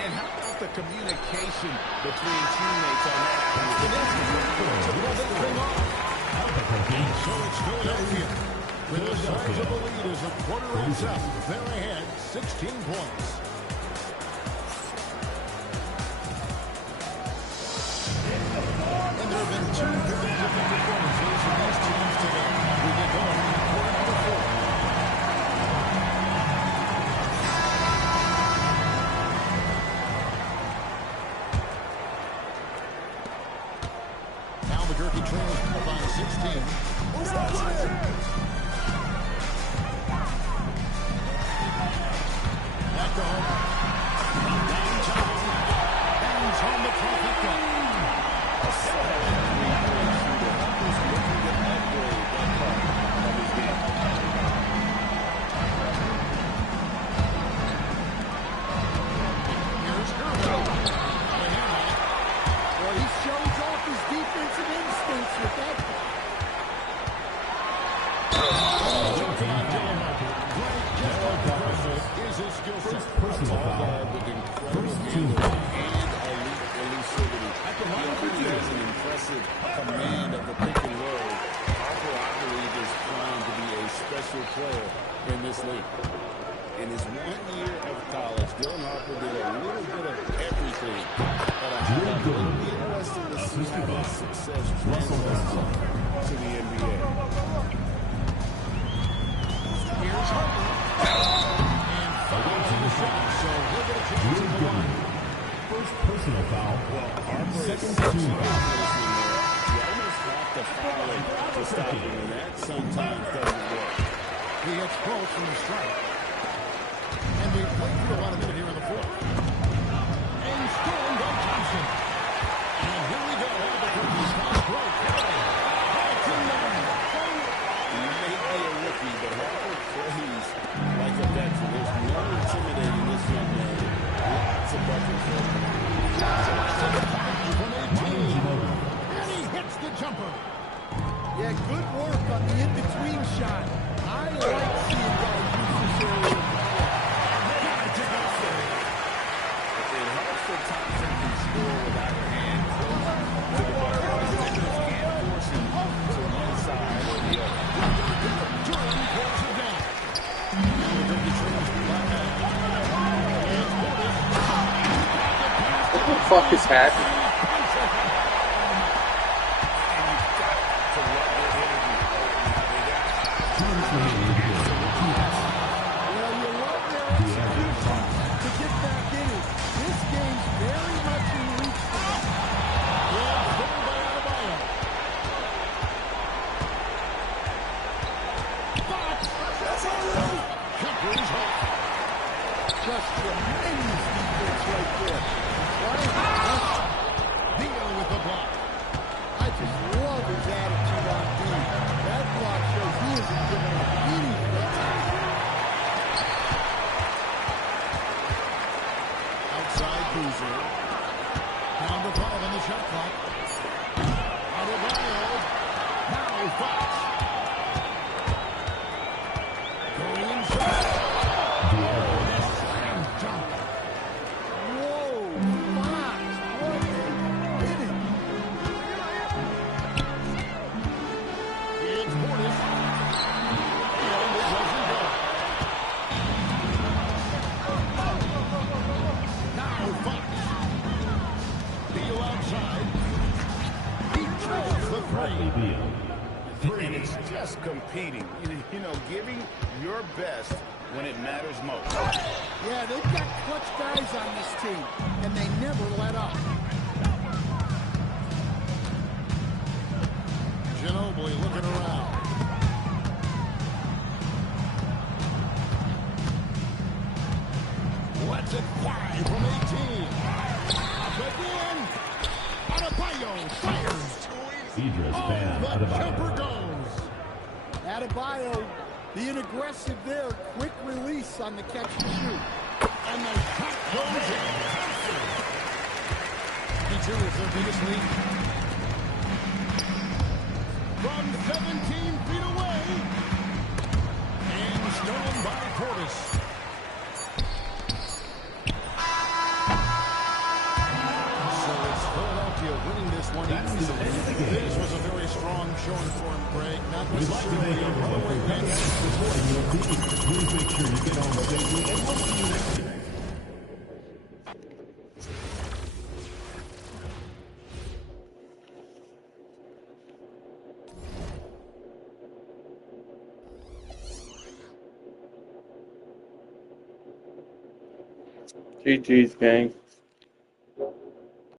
And how about the communication between teammates on that? So it's Philadelphia with a sizable lead as a quarter ends up. They're ahead 16 points. And there have been 2 very different performances from these teams today. We get going in quarter number 4. Albuquerque trails by 16. Back to home. Downtown. Hands on the trifecta. First personal foul. With incredible First handling team. and elusivity. He already has an impressive command of the pick and roll. Harper, I believe, is trying to be a special player in this league. In his 1 year of college, Dylan Harper did a little bit of everything. But I think it'll be interesting to see how that success translates to the NBA. Here's Harper. And fouls in the shot, so he'll get a chance to go on. First personal foul. Harper Second is team foul. you almost have to foul him to stop him, and that sometimes doesn't work. He gets both from the strike. And we played through a lot of it here in the fourth. And stolen by Thompson. And here we go. Albuquerque's fast break. Back to nine. You may be a rookie, but Harper plays like a veteran. There's no intimidating this young man. Lots of buckets for him. From 18. And he hits the jumper. Yeah, good work on the in-between shot. I like seeing guys use this area. It helps that Thompson can score with either hand close to the bucket. Defenders can't force him to one side or the other. Jordan pulls it down. Now we're going to change the line. What the fuck is happening? Just tremendous defense right there. Theo with the block. I just love his attitude on D. That block shows he isn't giving up anything. Outside Boozer. Down to 5 on the shot clock. Adebayo. Now Fox. Going inside. And it's just competing, you know, giving your best when it matters most. Yeah, they've got clutch guys on this team, and they never let up. Ginobili looking around. Lets it fly from 18. Again. Adebayo fires. Idris Van The Adebayo. jumper goes. Adebayo being aggressive there. Quick release on the catch and shoot. And the shot goes in. He drew his biggest lead. From 17 feet away. And stolen by Portis. So it's Philadelphia winning this one. That's the end of the game. This was a very strong showing for him, Greg. Not We'd like to necessarily thank a everyone for runaway coming win. out and supporting your team. Please make sure you get home safely, and we'll see you next time. GG's, gang.